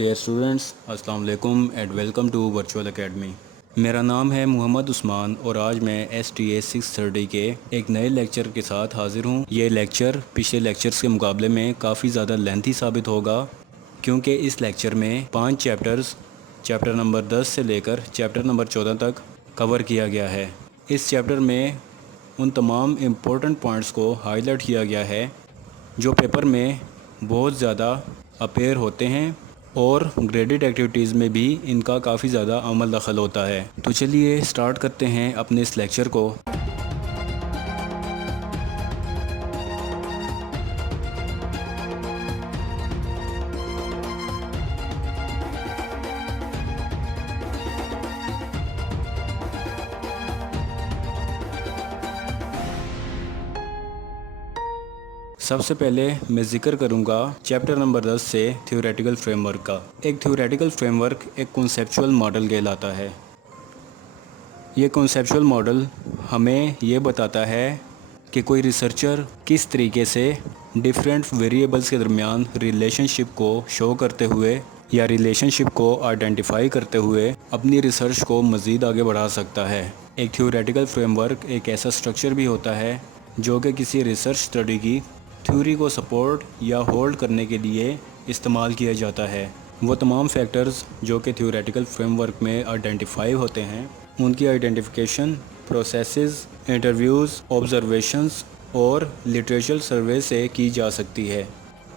Dear students, السلام علیکم and welcome to virtual academy. میرا نام ہے محمد عثمان اور آج میں STA 630 کے ایک نئے لیکچر کے ساتھ حاضر ہوں۔ یہ لیکچر پچھلے لیکچرز کے مقابلے میں کافی زیادہ لینتھی ثابت ہوگا کیونکہ اس لیکچر میں 5 چیپٹرز چیپٹر نمبر 10 سے لے کر چیپٹر نمبر 14 تک کور کیا گیا ہے۔ اس چیپٹر میں ان تمام امپورٹنٹ پوائنٹس کو ہائی لائٹ کیا گیا ہے جو پیپر میں بہت زیادہ اپیئر ہوتے ہیں اور گریڈڈ ایکٹیویٹیز میں بھی ان کا کافی زیادہ عمل دخل ہوتا ہے۔ تو چلیے سٹارٹ کرتے ہیں اپنے اس لیکچر کو۔ سب سے پہلے میں ذکر کروں گا چیپٹر نمبر 10 سے تھیوریٹیکل فریم ورک کا۔ ایک تھیوریٹیکل فریم ورک ایک کنسیپچول ماڈل کہلاتا ہے۔ یہ کنسیپچول ماڈل ہمیں یہ بتاتا ہے کہ کوئی ریسرچر کس طریقے سے ڈیفرنٹ ویریبلز کے درمیان ریلیشن شپ کو شو کرتے ہوئے یا ریلیشن شپ کو آئیڈینٹیفائی کرتے ہوئے اپنی ریسرچ کو مزید آگے بڑھا سکتا ہے۔ ایک تھیوریٹیکل فریم ورک ایک ایسا سٹرکچر بھی ہوتا ہے جو کہ کسی ریسرچ اسٹڈی کی تھیوری کو سپورٹ یا ہولڈ کرنے کے لیے استعمال کیا جاتا ہے۔ وہ تمام فیکٹرز جو کہ تھیوریٹیکل فریم ورک میں آئیڈینٹیفائی ہوتے ہیں، ان کی آئیڈینٹیفیکیشن پروسیسز، انٹرویوز، آبزرویشنز اور لٹریچر سروے سے کی جا سکتی ہے۔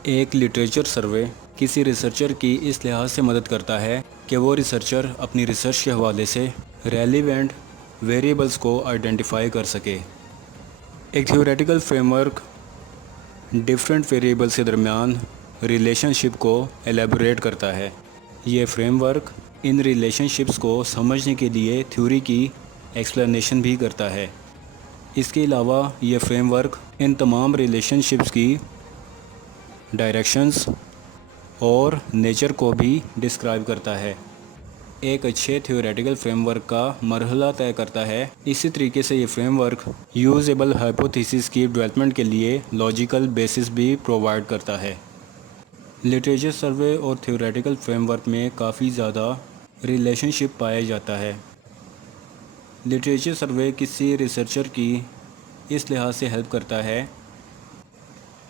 ایک لٹریچر سروے کسی ریسرچر کی اس لحاظ سے مدد کرتا ہے کہ وہ ریسرچر اپنی ریسرچ کے حوالے سے ریلیونٹ ویریبلز کو آئیڈینٹیفائی کر سکے۔ ایک theoretical frame work different variables کے درمیان ریلیشن شپ کو ایلیبوریٹ کرتا ہے۔ یہ frame work in relation ships کو سمجھنے کے لیے تھیوری کی ایکسپلینیشن بھی کرتا ہے۔ اس کے علاوہ یہ فریم ورک ان تمام ریلیشن شپس کی ڈائریکشنز اور نیچر کو بھی ڈسکرائب کرتا ہے۔ ایک اچھے تھیوریٹیکل فریم ورک کا مرحلہ طے کرتا ہے۔ اسی طریقے سے یہ فریم ورک یوزیبل ہائپوتھیسس کی ڈیولپمنٹ کے لیے لاجیکل بیسس بھی پرووائڈ کرتا ہے۔ لٹریچر سروے اور تھیوریٹیکل فریم ورک میں کافی زیادہ ریلیشن شپ پایا جاتا ہے۔ لٹریچر سروے کسی ریسرچر کی اس لحاظ سے ہیلپ کرتا ہے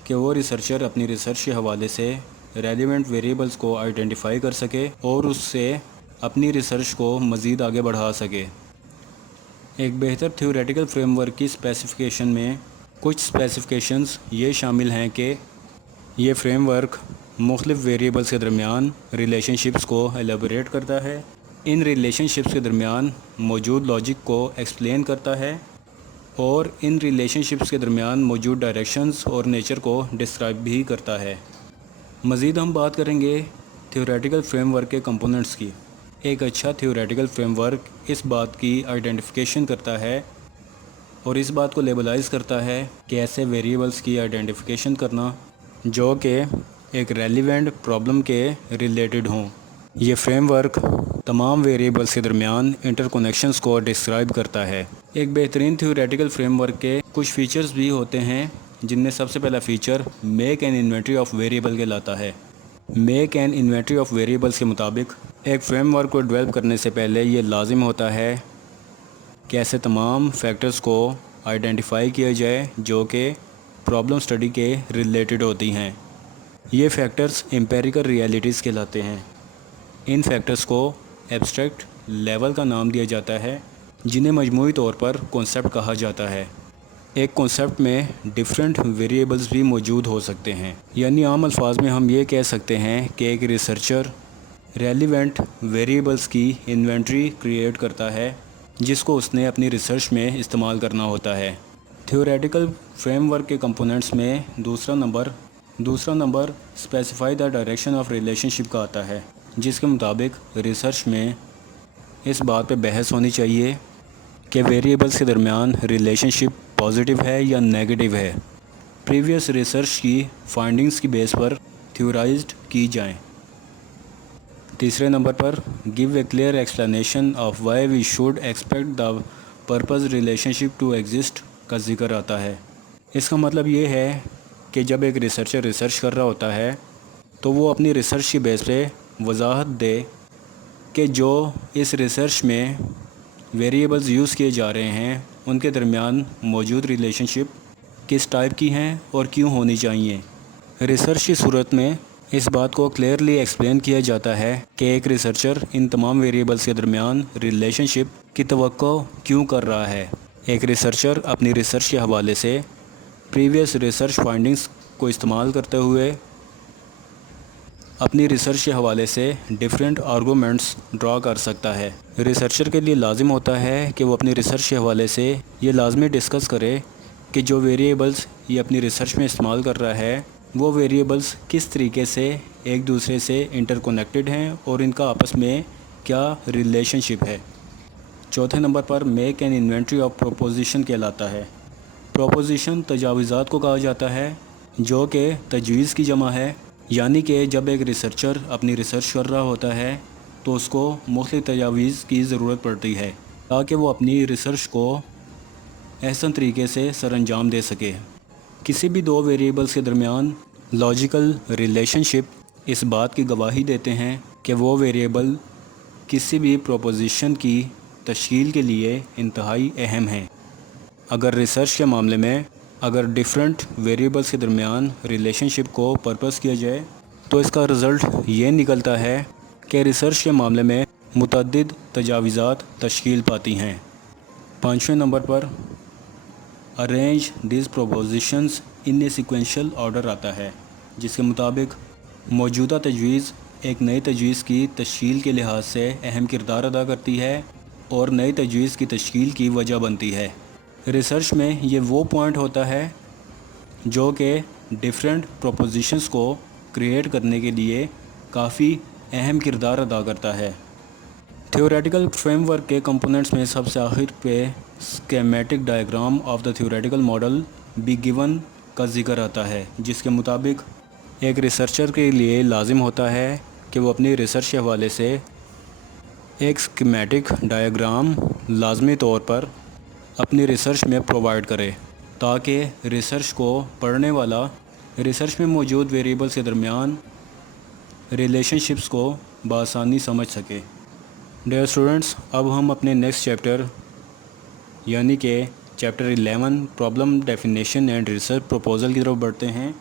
کہ وہ ریسرچر اپنی ریسرچ کے حوالے سے ریلیونٹ ویریبلز کو آئیڈینٹیفائی کر سکے اور اس سے اپنی ریسرچ کو مزید آگے بڑھا سکے۔ ایک بہتر تھیوریٹیکل فریم ورک کی اسپیسیفیکیشن میں کچھ اسپیسیفیکیشنز یہ شامل ہیں کہ یہ فریم ورک مختلف ویریبلز کے درمیان ریلیشن شپس کو ایلیبوریٹ کرتا ہے، ان ریلیشن شپس کے درمیان موجود لاجک کو ایکسپلین کرتا ہے اور ان ریلیشن شپس کے درمیان موجود ڈائریکشنز اور نیچر کو ڈسکرائب بھی کرتا ہے۔ مزید ہم بات کریں گے تھیوریٹیکل فریم ورک کے کمپوننٹس کی۔ ایک اچھا تھیوریٹیکل فریم ورک اس بات کی آئیڈینٹیفیکیشن کرتا ہے اور اس بات کو لیبلائز کرتا ہے کہ ایسے ویریبلز کی آئیڈینٹیفیکیشن کرنا جو کہ ایک ریلیونٹ پرابلم کے ریلیٹڈ ہوں۔ یہ فریم ورک تمام ویریبلز کے درمیان انٹر کنیکشنز کو ڈسکرائب کرتا ہے۔ ایک بہترین تھیوریٹیکل فریم ورک کے کچھ فیچرز بھی ہوتے ہیں جن میں سب سے پہلا feature make an inventory of variable کہلاتا ہے۔ Make an inventory of variables کے مطابق ایک فریم ورک کو ڈیولپ کرنے سے پہلے یہ لازم ہوتا ہے کہ ایسے تمام فیکٹرز کو آئیڈینٹیفائی کیا جائے جو کہ پرابلم اسٹڈی کے ریلیٹڈ ہوتی ہیں۔ یہ فیکٹرز امپیریکل ریئلٹیز کہلاتے ہیں۔ ان فیکٹرز کو ایبسٹریکٹ لیول کا نام دیا جاتا ہے جنہیں مجموعی طور پر کنسیپٹ کہا جاتا ہے۔ ایک کنسیپٹ میں ڈفرینٹ ویریبلز بھی موجود ہو سکتے ہیں، یعنی عام الفاظ میں ہم یہ کہہ سکتے ہیں کہ ایک ریسرچر ریلیونٹ ویریبلز کی انوینٹری کریٹ کرتا ہے جس کو اس نے اپنی ریسرچ میں استعمال کرنا ہوتا ہے۔ تھیوریٹیکل فریم ورک کے کمپوننٹس میں دوسرا نمبر specify the direction of relationship کا آتا ہے، جس کے مطابق ریسرچ میں اس بات پہ بحث ہونی چاہیے کہ ویریبلز کے درمیان ریلیشن شپ پازیٹیو ہے یا نیگیٹو ہے۔ پریویس ریسرچ کی فائنڈنگز کی بیس پر تھیورائزڈ کی جائیں۔ تیسرے نمبر پر give a clear explanation of why we should expect the purpose relationship to exist کا ذکر آتا ہے۔ اس کا مطلب یہ ہے کہ جب ایک ریسرچر ریسرچ کر رہا ہوتا ہے تو وہ اپنی ریسرچ کی بیس پہ وضاحت دے کہ جو اس ریسرچ میں ویریبلز یوز کیے جا رہے ہیں ان کے درمیان موجود ریلیشن شپ کس ٹائپ کی ہیں اور کیوں ہونی چاہیے۔ ریسرچ کی صورت میں اس بات کو کلیئرلی ایکسپلین کیا جاتا ہے کہ ایک ریسرچر ان تمام ویریبلز کے درمیان ریلیشن شپ کی توقع کیوں کر رہا ہے۔ ایک ریسرچر اپنی ریسرچ کے حوالے سے پریویس ریسرچ فائنڈنگز کو استعمال کرتے ہوئے اپنی ریسرچ کے حوالے سے ڈیفرنٹ آرگومنٹس ڈرا کر سکتا ہے۔ ریسرچر کے لیے لازم ہوتا ہے کہ وہ اپنی ریسرچ کے حوالے سے یہ لازمی ڈسکس کرے کہ جو ویریبلز یہ اپنی ریسرچ میں استعمال کر رہا ہے وہ ویریبلز کس طریقے سے ایک دوسرے سے انٹر کنیکٹڈ ہیں اور ان کا آپس میں کیا ریلیشن شپ ہے۔ چوتھے number per make an inventory of proposition کہلاتا ہے۔ پروپوزیشن تجاویزات کو کہا جاتا ہے جو کہ تجویز کی جمع ہے، یعنی کہ جب ایک ریسرچر اپنی ریسرچ کر رہا ہوتا ہے تو اس کو مختلف تجاویز کی ضرورت پڑتی ہے تاکہ وہ اپنی ریسرچ کو احسن طریقے سے سر انجام دے سکے۔ کسی بھی دو ویریبلز کے درمیان لاجیکل ریلیشن شپ اس بات کی گواہی دیتے ہیں کہ وہ ویریبل کسی بھی پروپوزیشن کی تشکیل کے لیے انتہائی اہم ہیں۔ اگر ریسرچ کے معاملے میں اگر ڈیفرنٹ ویریبلز کے درمیان ریلیشن شپ کو پرپس کیا جائے تو اس کا رزلٹ یہ نکلتا ہے کہ ریسرچ کے معاملے میں متعدد تجاویزات تشکیل پاتی ہیں۔ پانچویں number per arrange these propositions in a sequential order آتا ہے، جس کے مطابق موجودہ تجویز ایک نئی تجویز کی تشکیل کے لحاظ سے اہم کردار ادا کرتی ہے اور نئی تجویز کی تشکیل کی وجہ بنتی ہے۔ ریسرچ میں یہ وہ پوائنٹ ہوتا ہے جو کہ ڈیفرنٹ پروپوزیشنز کو کریٹ کرنے کے لیے کافی اہم کردار ادا کرتا ہے۔ تھیوریٹیکل فریم ورک کے کمپوننٹس میں سب سے آخر پہ schematic diagram of the theoretical model be given کا ذکر آتا ہے، جس کے مطابق ایک ریسرچر کے لیے لازم ہوتا ہے کہ وہ اپنی ریسرچ کے حوالے سے ایک اسکیمیٹک ڈائیگرام لازمی طور پر اپنی ریسرچ میں پرووائڈ کرے تاکہ ریسرچ کو پڑھنے والا ریسرچ میں موجود ویریبلز کے درمیان ریلیشن شپس کو بآسانی سمجھ سکے۔ ڈیئر اسٹوڈنٹس، اب ہم اپنے نیکسٹ چیپٹر یعنی کہ chapter 11 problem definition and research proposal کی طرف بڑھتے ہیں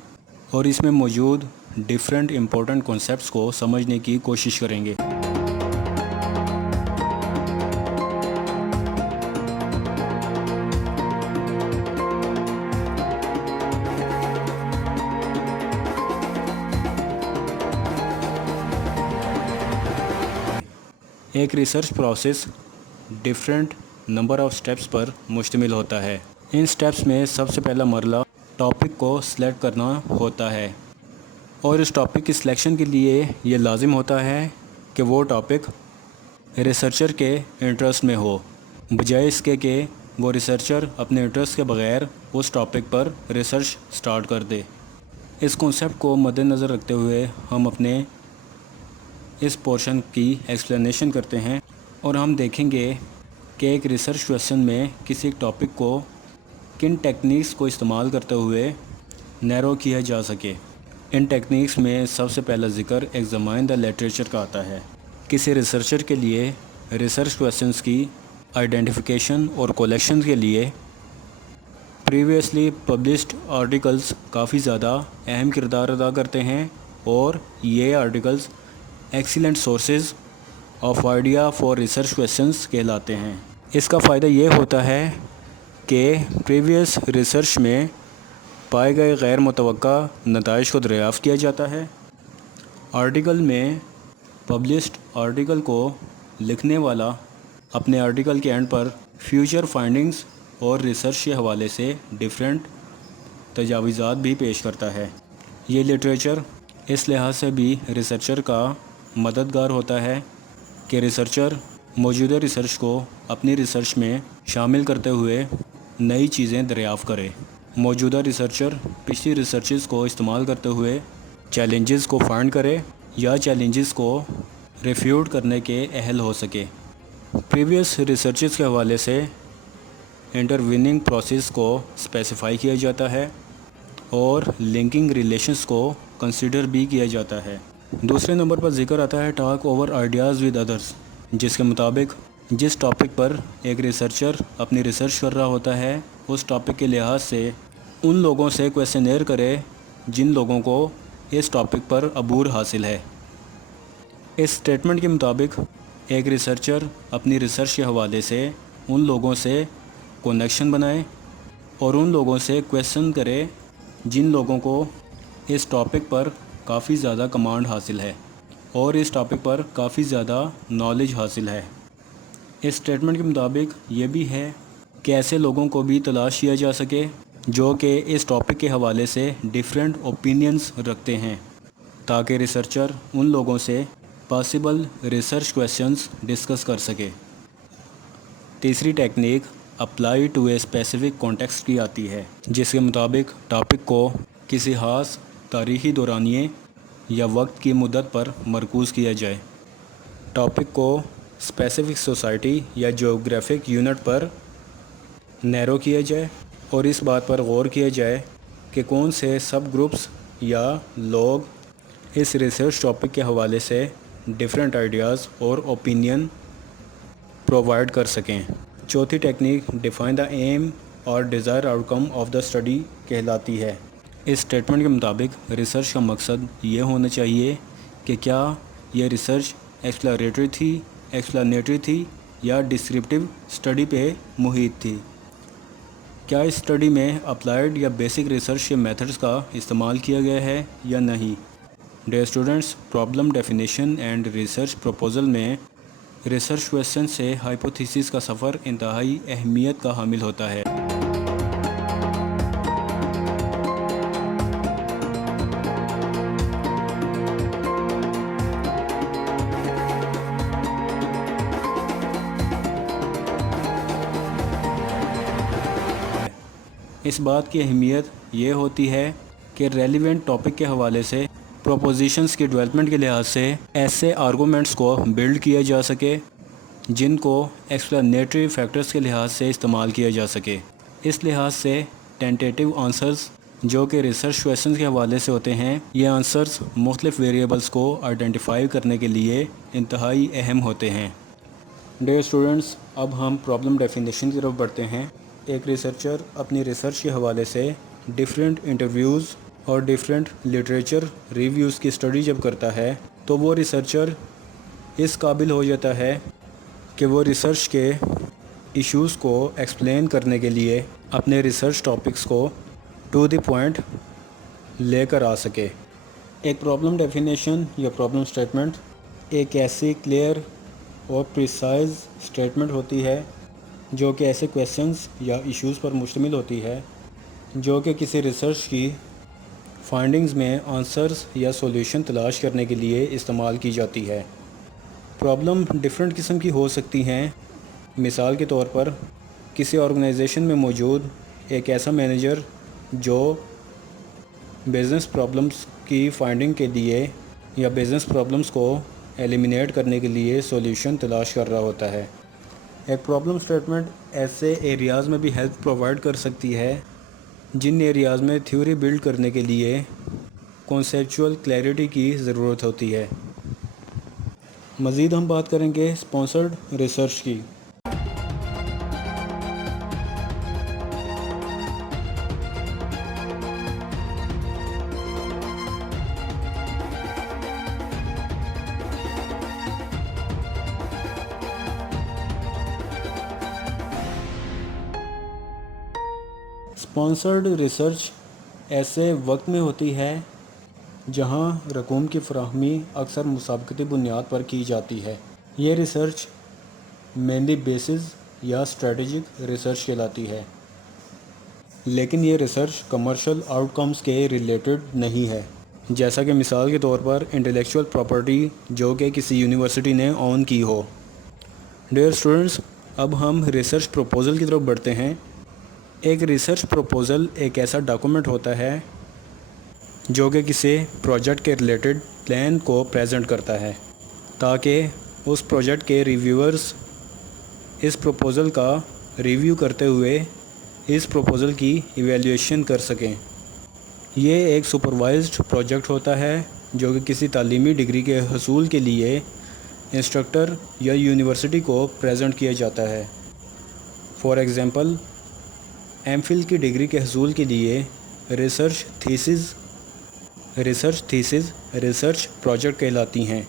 اور اس میں موجود ڈیفرنٹ امپورٹنٹ کانسیپٹس کو سمجھنے کی کوشش کریں گے۔ ایک research process different number of steps پر مشتمل ہوتا ہے۔ ان سٹیپس میں سب سے پہلا مرحلہ ٹاپک کو سلیکٹ کرنا ہوتا ہے اور اس ٹاپک کی سلیکشن کے لیے یہ لازم ہوتا ہے کہ وہ ٹاپک ریسرچر کے انٹرسٹ میں ہو، بجائے اس کے کہ وہ ریسرچر اپنے انٹرسٹ کے بغیر اس ٹاپک پر ریسرچ سٹارٹ کر دے۔ اس کنسیپٹ کو مد نظر رکھتے ہوئے ہم اپنے اس پورشن کی ایکسپلینیشن کرتے ہیں اور ہم دیکھیں گے کہ ایک ریسرچ کویسچن میں کسی ایک ٹاپک کو کن ٹیکنیکس کو استعمال کرتے ہوئے نیرو کیا جا سکے۔ ان ٹیکنیکس میں سب سے پہلا ذکر ایگزامائن دا لٹریچر کا آتا ہے۔ کسی ریسرچر کے لیے ریسرچ کویسچنز کی آئیڈینٹیفیکیشن اور کولیکشن کے لیے پریویسلی پبلشڈ آرٹیکلز کافی زیادہ اہم کردار ادا کرتے ہیں اور یہ articles excellent sources of idea for research questions کہلاتے ہیں۔ اس کا فائدہ یہ ہوتا ہے کہ پریویس ریسرچ میں پائے گئے غیر متوقع نتائج کو دریافت کیا جاتا ہے۔ آرٹیکل میں پبلشڈ آرٹیکل کو لکھنے والا اپنے آرٹیکل کے اینڈ پر فیوچر فائنڈنگز اور ریسرچ کے حوالے سے ڈیفرنٹ تجاویزات بھی پیش کرتا ہے۔ یہ لٹریچر اس لحاظ سے بھی ریسرچر کا مددگار ہوتا ہے کہ ریسرچر موجودہ ریسرچ کو اپنی ریسرچ میں شامل کرتے ہوئے نئی چیزیں دریافت کرے۔ موجودہ ریسرچر پچھلی ریسرچز کو استعمال کرتے ہوئے چیلنجز کو فائنڈ کرے یا چیلنجز کو ریفیوٹ کرنے کے اہل ہو سکے۔ پریویس ریسرچز کے حوالے سے انٹروننگ پروسیس کو اسپیسیفائی کیا جاتا ہے اور لنکنگ ریلیشنز کو کنسیڈر بھی کیا جاتا ہے۔ دوسرے نمبر پر ذکر آتا ہے talk over ideas with others, جس کے مطابق جس ٹاپک پر ایک ریسرچر اپنی ریسرچ کر رہا ہوتا ہے اس ٹاپک کے لحاظ سے ان لوگوں سے کویسچنیئر کرے جن لوگوں کو اس ٹاپک پر عبور حاصل ہے۔ اس سٹیٹمنٹ کے مطابق ایک ریسرچر اپنی ریسرچ کے حوالے سے ان لوگوں سے کنیکشن بنائے اور ان لوگوں سے کویسچن کرے جن لوگوں کو اس ٹاپک پر کافی زیادہ کمانڈ حاصل ہے اور اس ٹاپک پر کافی زیادہ نالج حاصل ہے۔ اس سٹیٹمنٹ کے مطابق یہ بھی ہے کہ ایسے لوگوں کو بھی تلاش کیا جا سکے جو کہ اس ٹاپک کے حوالے سے ڈیفرنٹ اوپینینز رکھتے ہیں، تاکہ ریسرچر ان لوگوں سے پاسبل ریسرچ کویسچنز ڈسکس کر سکے۔ تیسری technique apply to a specific context کی آتی ہے، جس کے مطابق ٹاپک کو کسی خاص تاریخی دورانیے یا وقت کی مدت پر مرکوز کیا جائے۔ ٹاپک کو اسپیسیفک سوسائٹی یا جیوگرافک یونٹ پر نیرو کیا جائے اور اس بات پر غور کیا جائے کہ کون سے سب گروپس یا لوگ اس ریسرچ ٹاپک کے حوالے سے ڈیفرنٹ آئیڈیاز اور اوپینین پرووائڈ کر سکیں۔ چوتھی ٹیکنیک ڈیفائن دا ایم اور Dzire out come of the study کہلاتی ہے۔ اس سٹیٹمنٹ کے مطابق ریسرچ کا مقصد یہ ہونا چاہیے کہ کیا یہ ریسرچ ایکسپلوریٹری تھی، ایکسپلانیٹری تھی یا ڈسکرپٹیو اسٹڈی پہ محیط تھی۔ کیا اس اسٹڈی میں اپلائیڈ یا بیسک ریسرچ کے میتھڈز کا استعمال کیا گیا ہے یا نہیں۔ Dear students, problem definition and research proposal میں ریسرچ کویسچن سے ہائپوتھیسس کا سفر انتہائی اہمیت کا حامل ہوتا ہے۔ اس بات کی اہمیت یہ ہوتی ہے کہ ریلیونٹ ٹاپک کے حوالے سے پروپوزیشنز کی ڈیولپمنٹ کے لحاظ سے ایسے آرگومنٹس کو بلڈ کیا جا سکے جن کو ایکسپلانیٹری فیکٹرز کے لحاظ سے استعمال کیا جا سکے۔ اس لحاظ سے ٹینٹیٹیو آنسرز جو کہ ریسرچ کویسچنز کے حوالے سے ہوتے ہیں، یہ آنسرز مختلف ویریبلز کو آئیڈینٹیفائی کرنے کے لیے انتہائی اہم ہوتے ہیں۔ ڈیئر اسٹوڈنٹس، اب ہم پرابلم ڈیفینیشن کی طرف بڑھتے ہیں۔ ایک ریسرچر اپنی ریسرچ کے حوالے سے ڈیفرنٹ انٹرویوز اور ڈیفرنٹ لٹریچر ریویوز کی اسٹڈی جب کرتا ہے تو وہ ریسرچر اس قابل ہو جاتا ہے کہ وہ ریسرچ کے ایشوز کو ایکسپلین کرنے کے لیے اپنے ریسرچ ٹاپکس کو ٹو دی پوائنٹ لے کر آ سکے۔ ایک پرابلم ڈیفینیشن یا پرابلم اسٹیٹمنٹ ایک ایسی کلیئر اور پریسائز اسٹیٹمنٹ ہوتی ہے جو کہ ایسے کویسچنز یا ایشوز پر مشتمل ہوتی ہے جو کہ کسی ریسرچ کی فائنڈنگز میں آنسرز یا سولوشن تلاش کرنے کے لیے استعمال کی جاتی ہے۔ پرابلم ڈفرینٹ قسم کی ہو سکتی ہیں۔ مثال کے طور پر کسی آرگنائزیشن میں موجود ایک ایسا مینیجر جو بزنس پرابلمس کی فائنڈنگ کے لیے یا بزنس پرابلمس کو ایلیمینیٹ کرنے کے لیے سولوشن تلاش کر رہا ہوتا ہے۔ ایک پرابلم اسٹیٹمنٹ ایسے ایریاز میں بھی ہیلپ پرووائڈ کر سکتی ہے جن ایریاز میں تھیوری بلڈ کرنے کے لیے کنسیپچول کلیئرٹی کی ضرورت ہوتی ہے۔ مزید ہم بات کریں گے اسپانسرڈ ریسرچ کی۔ اسپانسرڈ ریسرچ ایسے وقت میں ہوتی ہے جہاں رقوم کی فراہمی اکثر مسابقتی بنیاد پر کی جاتی ہے۔ یہ ریسرچ مینلی بیسز یا اسٹریٹجک ریسرچ کہلاتی ہے، لیکن یہ ریسرچ کمرشل آؤٹ کمز کے ریلیٹڈ نہیں ہے، جیسا کہ مثال کے طور پر انٹلیکچول پراپرٹی جو کہ کسی یونیورسٹی نے اون کی ہو۔ ڈیئر اسٹوڈنٹس، اب ہم ریسرچ پروپوزل کی طرف بڑھتے ہیں۔ ایک ریسرچ پروپوزل ایک ایسا ڈاکومنٹ ہوتا ہے جو کہ کسی پروجیکٹ کے ریلیٹڈ پلان کو پریزنٹ کرتا ہے تاکہ اس پروجیکٹ کے ریویورز اس پروپوزل کا ریویو کرتے ہوئے اس پروپوزل کی ایویلیویشن کر سکیں۔ یہ ایک سپروائزڈ پروجیکٹ ہوتا ہے جو کہ کسی تعلیمی ڈگری کے حصول کے لیے انسٹرکٹر یا یونیورسٹی کو پریزنٹ کیا جاتا ہے۔ فار ایگزامپل ایم فل کی ڈگری کے حصول کے لیے ریسرچ تھیسز ریسرچ پروجیکٹ کہلاتی ہیں۔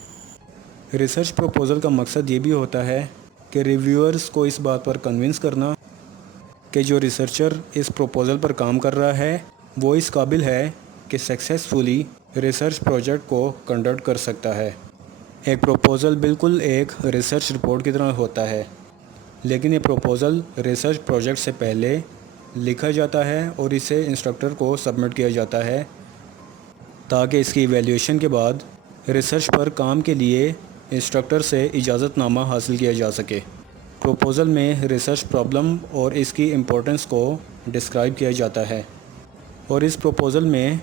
ریسرچ پروپوزل کا مقصد یہ بھی ہوتا ہے کہ ریویورز کو اس بات پر کنونس کرنا کہ جو ریسرچر اس پروپوزل پر کام کر رہا ہے وہ اس قابل ہے کہ سکسیسفلی ریسرچ پروجیکٹ کو کنڈکٹ کر سکتا ہے۔ ایک پروپوزل بالکل ایک ریسرچ رپورٹ کی طرح ہوتا ہے، لیکن یہ پروپوزل ریسرچ پروجیکٹ سے پہلے لکھا جاتا ہے اور اسے انسٹرکٹر کو سبمٹ کیا جاتا ہے تاکہ اس کی ایویلیویشن کے بعد ریسرچ پر کام کے لیے انسٹرکٹر سے اجازت نامہ حاصل کیا جا سکے۔ پروپوزل میں ریسرچ پرابلم اور اس کی امپورٹنس کو ڈسکرائب کیا جاتا ہے، اور اس پروپوزل میں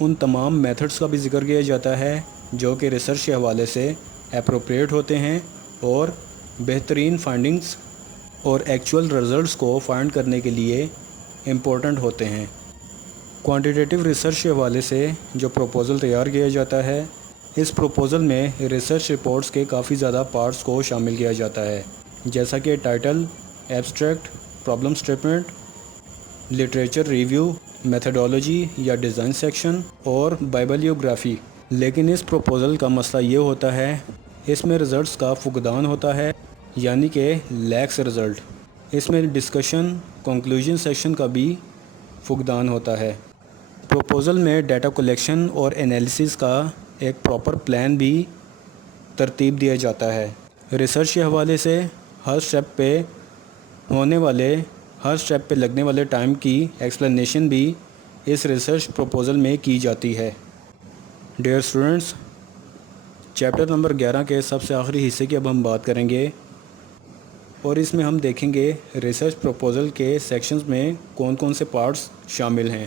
ان تمام میتھڈز کا بھی ذکر کیا جاتا ہے جو کہ ریسرچ کے حوالے سے اپروپریٹ ہوتے ہیں اور بہترین فائنڈنگز اور ایکچول رزلٹس کو فائنڈ کرنے کے لیے امپورٹنٹ ہوتے ہیں۔ کوانٹیٹیو ریسرچ کے حوالے سے جو پروپوزل تیار کیا جاتا ہے، اس پروپوزل میں ریسرچ رپورٹس کے کافی زیادہ پارٹس کو شامل کیا جاتا ہے، جیسا کہ title, abstract, problem statement, literature review, methodology یا ڈیزائن سیکشن اور بائبلیوگرافی۔ لیکن اس پروپوزل کا مسئلہ یہ ہوتا ہے اس میں رزلٹس کا فقدان ہوتا ہے، یعنی کہ لیکس رزلٹ۔ اس میں ڈسکشن کنکلوژن سیکشن کا بھی فقدان ہوتا ہے۔ پروپوزل میں ڈیٹا کلیکشن اور انالیسس کا ایک پراپر پلان بھی ترتیب دیا جاتا ہے۔ ریسرچ کے حوالے سے ہر سٹیپ پہ لگنے والے ٹائم کی ایکسپلینیشن بھی اس ریسرچ پروپوزل میں کی جاتی ہے۔ ڈیئر اسٹوڈنٹس، چیپٹر نمبر 11 کے سب سے آخری حصے کی اب ہم بات کریں گے، اور اس میں ہم دیکھیں گے ریسرچ پروپوزل کے سیکشنز میں کون کون سے پارٹس شامل ہیں۔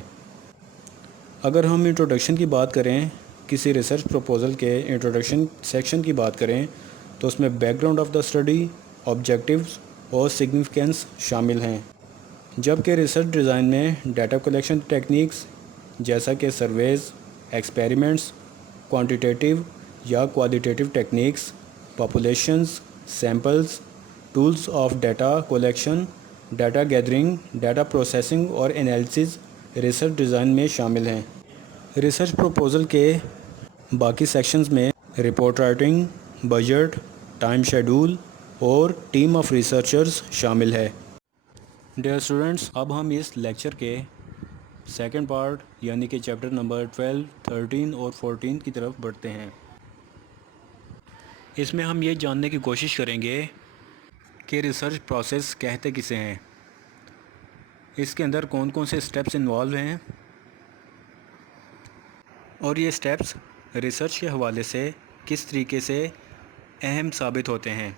اگر ہم انٹروڈکشن کی بات کریں، کسی ریسرچ پروپوزل کے انٹروڈکشن سیکشن کی بات کریں تو اس میں back ground of the study, objectives اور سگنیفیکینس شامل ہیں، جبکہ ریسرچ ڈیزائن میں ڈیٹا کلیکشن ٹیکنیکس جیسا کہ سرویز، ایکسپیریمنٹس، کوانٹیٹیو یا qualitative techniques, populations, samples, tools of data collection, data gathering, data processing اور انالیسس ریسرچ ڈیزائن میں شامل ہیں۔ ریسرچ پروپوزل کے باقی سیکشنز میں report writing, budget, time schedule اور ٹیم آف ریسرچرز شامل ہے۔ ڈیئر اسٹوڈنٹس، اب ہم اس لیکچر کے سیکنڈ پارٹ یعنی کہ چیپٹر نمبر 12، 13 اور 14 کی طرف بڑھتے ہیں۔ اس میں ہم یہ جاننے کی کوشش کریں گے کہ ریسرچ پروسیس کہتے کسے ہیں، اس کے اندر کون کون سے سٹیپس انوالو ہیں، اور یہ سٹیپس ریسرچ کے حوالے سے کس طریقے سے اہم ثابت ہوتے ہیں۔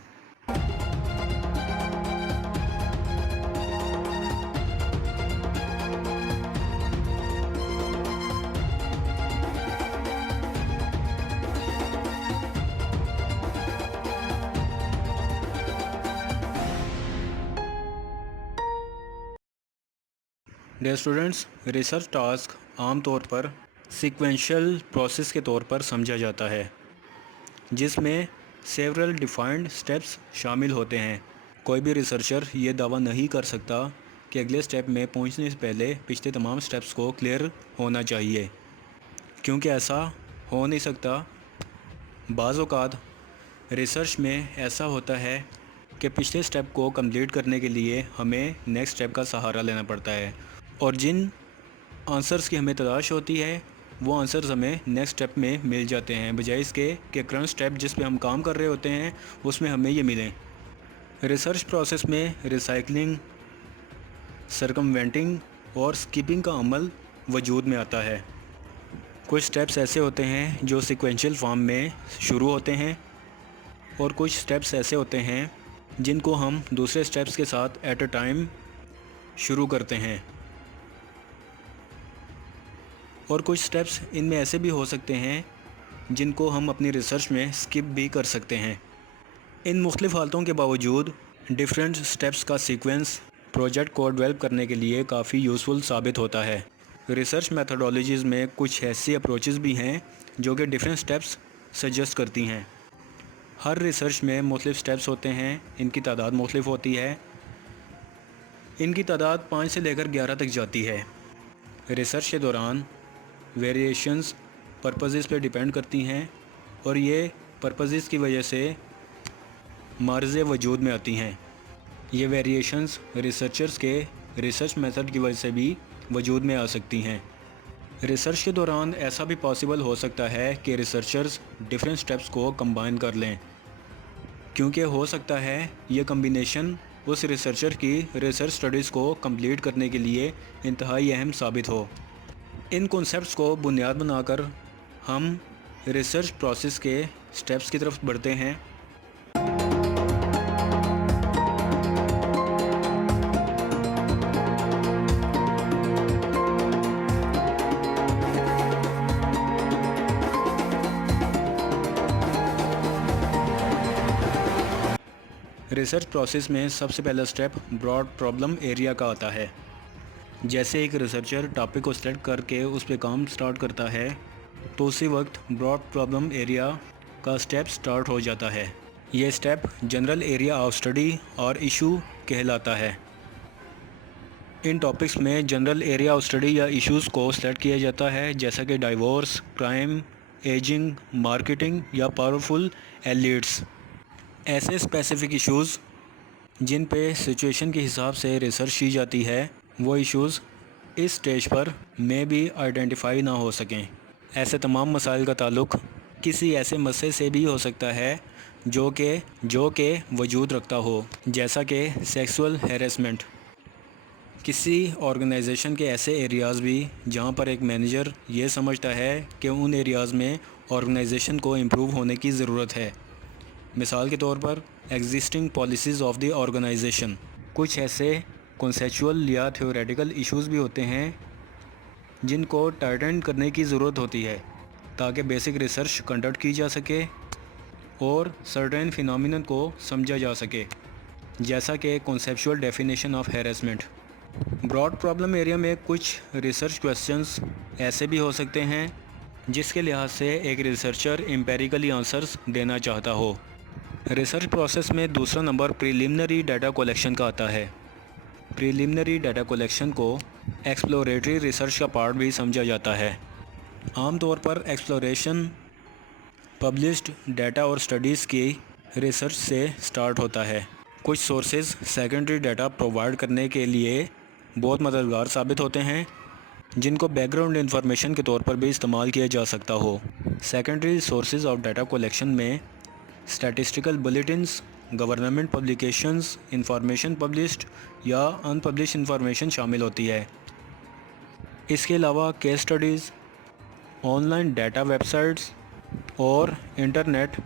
ڈیئر اسٹوڈنٹس، ریسرچ ٹاسک عام طور پر سیکوینشل پروسیس کے طور پر سمجھا جاتا ہے، جس میں سیورل ڈیفائنڈ سٹیپس شامل ہوتے ہیں۔ کوئی بھی ریسرچر یہ دعویٰ نہیں کر سکتا کہ اگلے سٹیپ میں پہنچنے سے پہلے پچھلے تمام سٹیپس کو کلیئر ہونا چاہیے، کیونکہ ایسا ہو نہیں سکتا۔ بعض اوقات ریسرچ میں ایسا ہوتا ہے کہ پچھلے سٹیپ کو کمپلیٹ کرنے کے لیے ہمیں نیکسٹ سٹیپ کا سہارا لینا پڑتا ہے، اور جن آنسرز کی ہمیں تلاش ہوتی ہے وہ آنسرز ہمیں نیکسٹ سٹیپ میں مل جاتے ہیں، بجائے اس کے کہ کرنٹ سٹیپ جس پہ ہم کام کر رہے ہوتے ہیں اس میں ہمیں یہ ملیں۔ ریسرچ پروسیس میں ریسائکلنگ، سرکموینٹنگ اور سکپنگ کا عمل وجود میں آتا ہے۔ کچھ سٹیپس ایسے ہوتے ہیں جو سیکوینشل فارم میں شروع ہوتے ہیں، اور کچھ سٹیپس ایسے ہوتے ہیں جن کو ہم دوسرے سٹیپس کے ساتھ ایٹ اے ٹائم شروع کرتے ہیں، اور کچھ سٹیپس ان میں ایسے بھی ہو سکتے ہیں جن کو ہم اپنی ریسرچ میں سکپ بھی کر سکتے ہیں۔ ان مختلف حالتوں کے باوجود ڈیفرنٹ سٹیپس کا سیکوینس پروجیکٹ کو ڈیولپ کرنے کے لیے کافی یوزفل ثابت ہوتا ہے۔ ریسرچ میتھڈولوجیز میں کچھ ایسی اپروچز بھی ہیں جو کہ ڈفرینٹ سٹیپس سجیسٹ کرتی ہیں۔ ہر ریسرچ میں مختلف سٹیپس ہوتے ہیں، ان کی تعداد مختلف ہوتی ہے، ان کی تعداد 5 سے لے کر 11 تک جاتی ہے۔ ریسرچ کے دوران ویریشنز پرپزز پہ ڈیپینڈ کرتی ہیں اور یہ پرپزز کی وجہ سے معرض وجود میں آتی ہیں۔ یہ ویریشنز ریسرچرز کے ریسرچ میتھڈ کی وجہ سے بھی وجود میں آ سکتی ہیں۔ ریسرچ کے دوران ایسا بھی پاسبل ہو سکتا ہے کہ ریسرچرز ڈفرینٹ سٹیپس کو کمبائن کر لیں، کیونکہ ہو سکتا ہے یہ کمبینیشن اس ریسرچر کی ریسرچ سٹڈیز کو کمپلیٹ کرنے کے لیے انتہائی اہم ثابت ہو۔ ان کنسیپٹس کو بنیاد بنا کر ہم ریسرچ پروسیس کے سٹیپس کی طرف بڑھتے ہیں۔ ریسرچ پروسیس میں سب سے پہلا سٹیپ براڈ پرابلم ایریا کا آتا ہے۔ جیسے ایک ریسرچر ٹاپک کو سلیکٹ کر کے اس پہ کام سٹارٹ کرتا ہے تو اسی وقت براڈ پرابلم ایریا کا سٹیپ سٹارٹ ہو جاتا ہے۔ یہ step general area of study اور ایشو کہلاتا ہے۔ ان ٹاپکس میں جنرل ایریا آف سٹڈی یا ایشوز کو سلیکٹ کیا جاتا ہے، جیسا کہ ڈائیورس، کرائم، ایجنگ، مارکیٹنگ یا پاورفل ایلیٹس۔ ایسے اسپیسیفک ایشوز جن پہ سچویشن کے حساب سے ریسرچ کی جاتی ہے، وہ ایشوز اس سٹیج پر میں بھی آئیڈینٹیفائی نہ ہو سکیں۔ ایسے تمام مسائل کا تعلق کسی ایسے مسئلے سے بھی ہو سکتا ہے جو کہ وجود رکھتا ہو، جیسا کہ سیکسول ہیریسمنٹ۔ کسی آرگنائزیشن کے ایسے ایریاز بھی جہاں پر ایک مینیجر یہ سمجھتا ہے کہ ان ایریاز میں آرگنائزیشن کو امپروو ہونے کی ضرورت ہے۔ مثال کے طور پر existing policies of the organisation. کچھ ایسے کنسیپچول یا تھیوریٹیکل ایشوز بھی ہوتے ہیں جن کو ٹائٹن کرنے کی ضرورت ہوتی ہے تاکہ بیسک ریسرچ کنڈکٹ کی جا سکے اور سرٹین فینامینن کو سمجھا جا سکے، جیسا کہ conceptual definition of harassment. Broad problem area میں کچھ ریسرچ کویسچنز ایسے بھی ہو سکتے ہیں جس کے لحاظ سے ایک ریسرچر امپیریکلی آنسرز دینا چاہتا ہو۔ ریسرچ پروسیس میں دوسرا نمبر پریلیمنری ڈیٹا کلیکشن کا آتا ہے۔ پریلیمنری ڈیٹا کلیکشن کو ایکسپلوریٹری ریسرچ کا پارٹ بھی سمجھا جاتا ہے۔ عام طور پر ایکسپلوریشن پبلشڈ ڈیٹا اور سٹڈیز کی ریسرچ سے سٹارٹ ہوتا ہے۔ کچھ سورسز سیکنڈری ڈیٹا پرووائڈ کرنے کے لیے بہت مددگار ثابت ہوتے ہیں، جن کو بیک گراؤنڈ انفارمیشن کے طور پر بھی استعمال کیا جا سکتا ہو۔ Secondary sources of data collection میں statistical bulletins, government publications, information published یا ان پبلشڈ انفارمیشن شامل ہوتی ہے۔ اس کے علاوہ case studies, on line data web sites اور انٹرنیٹ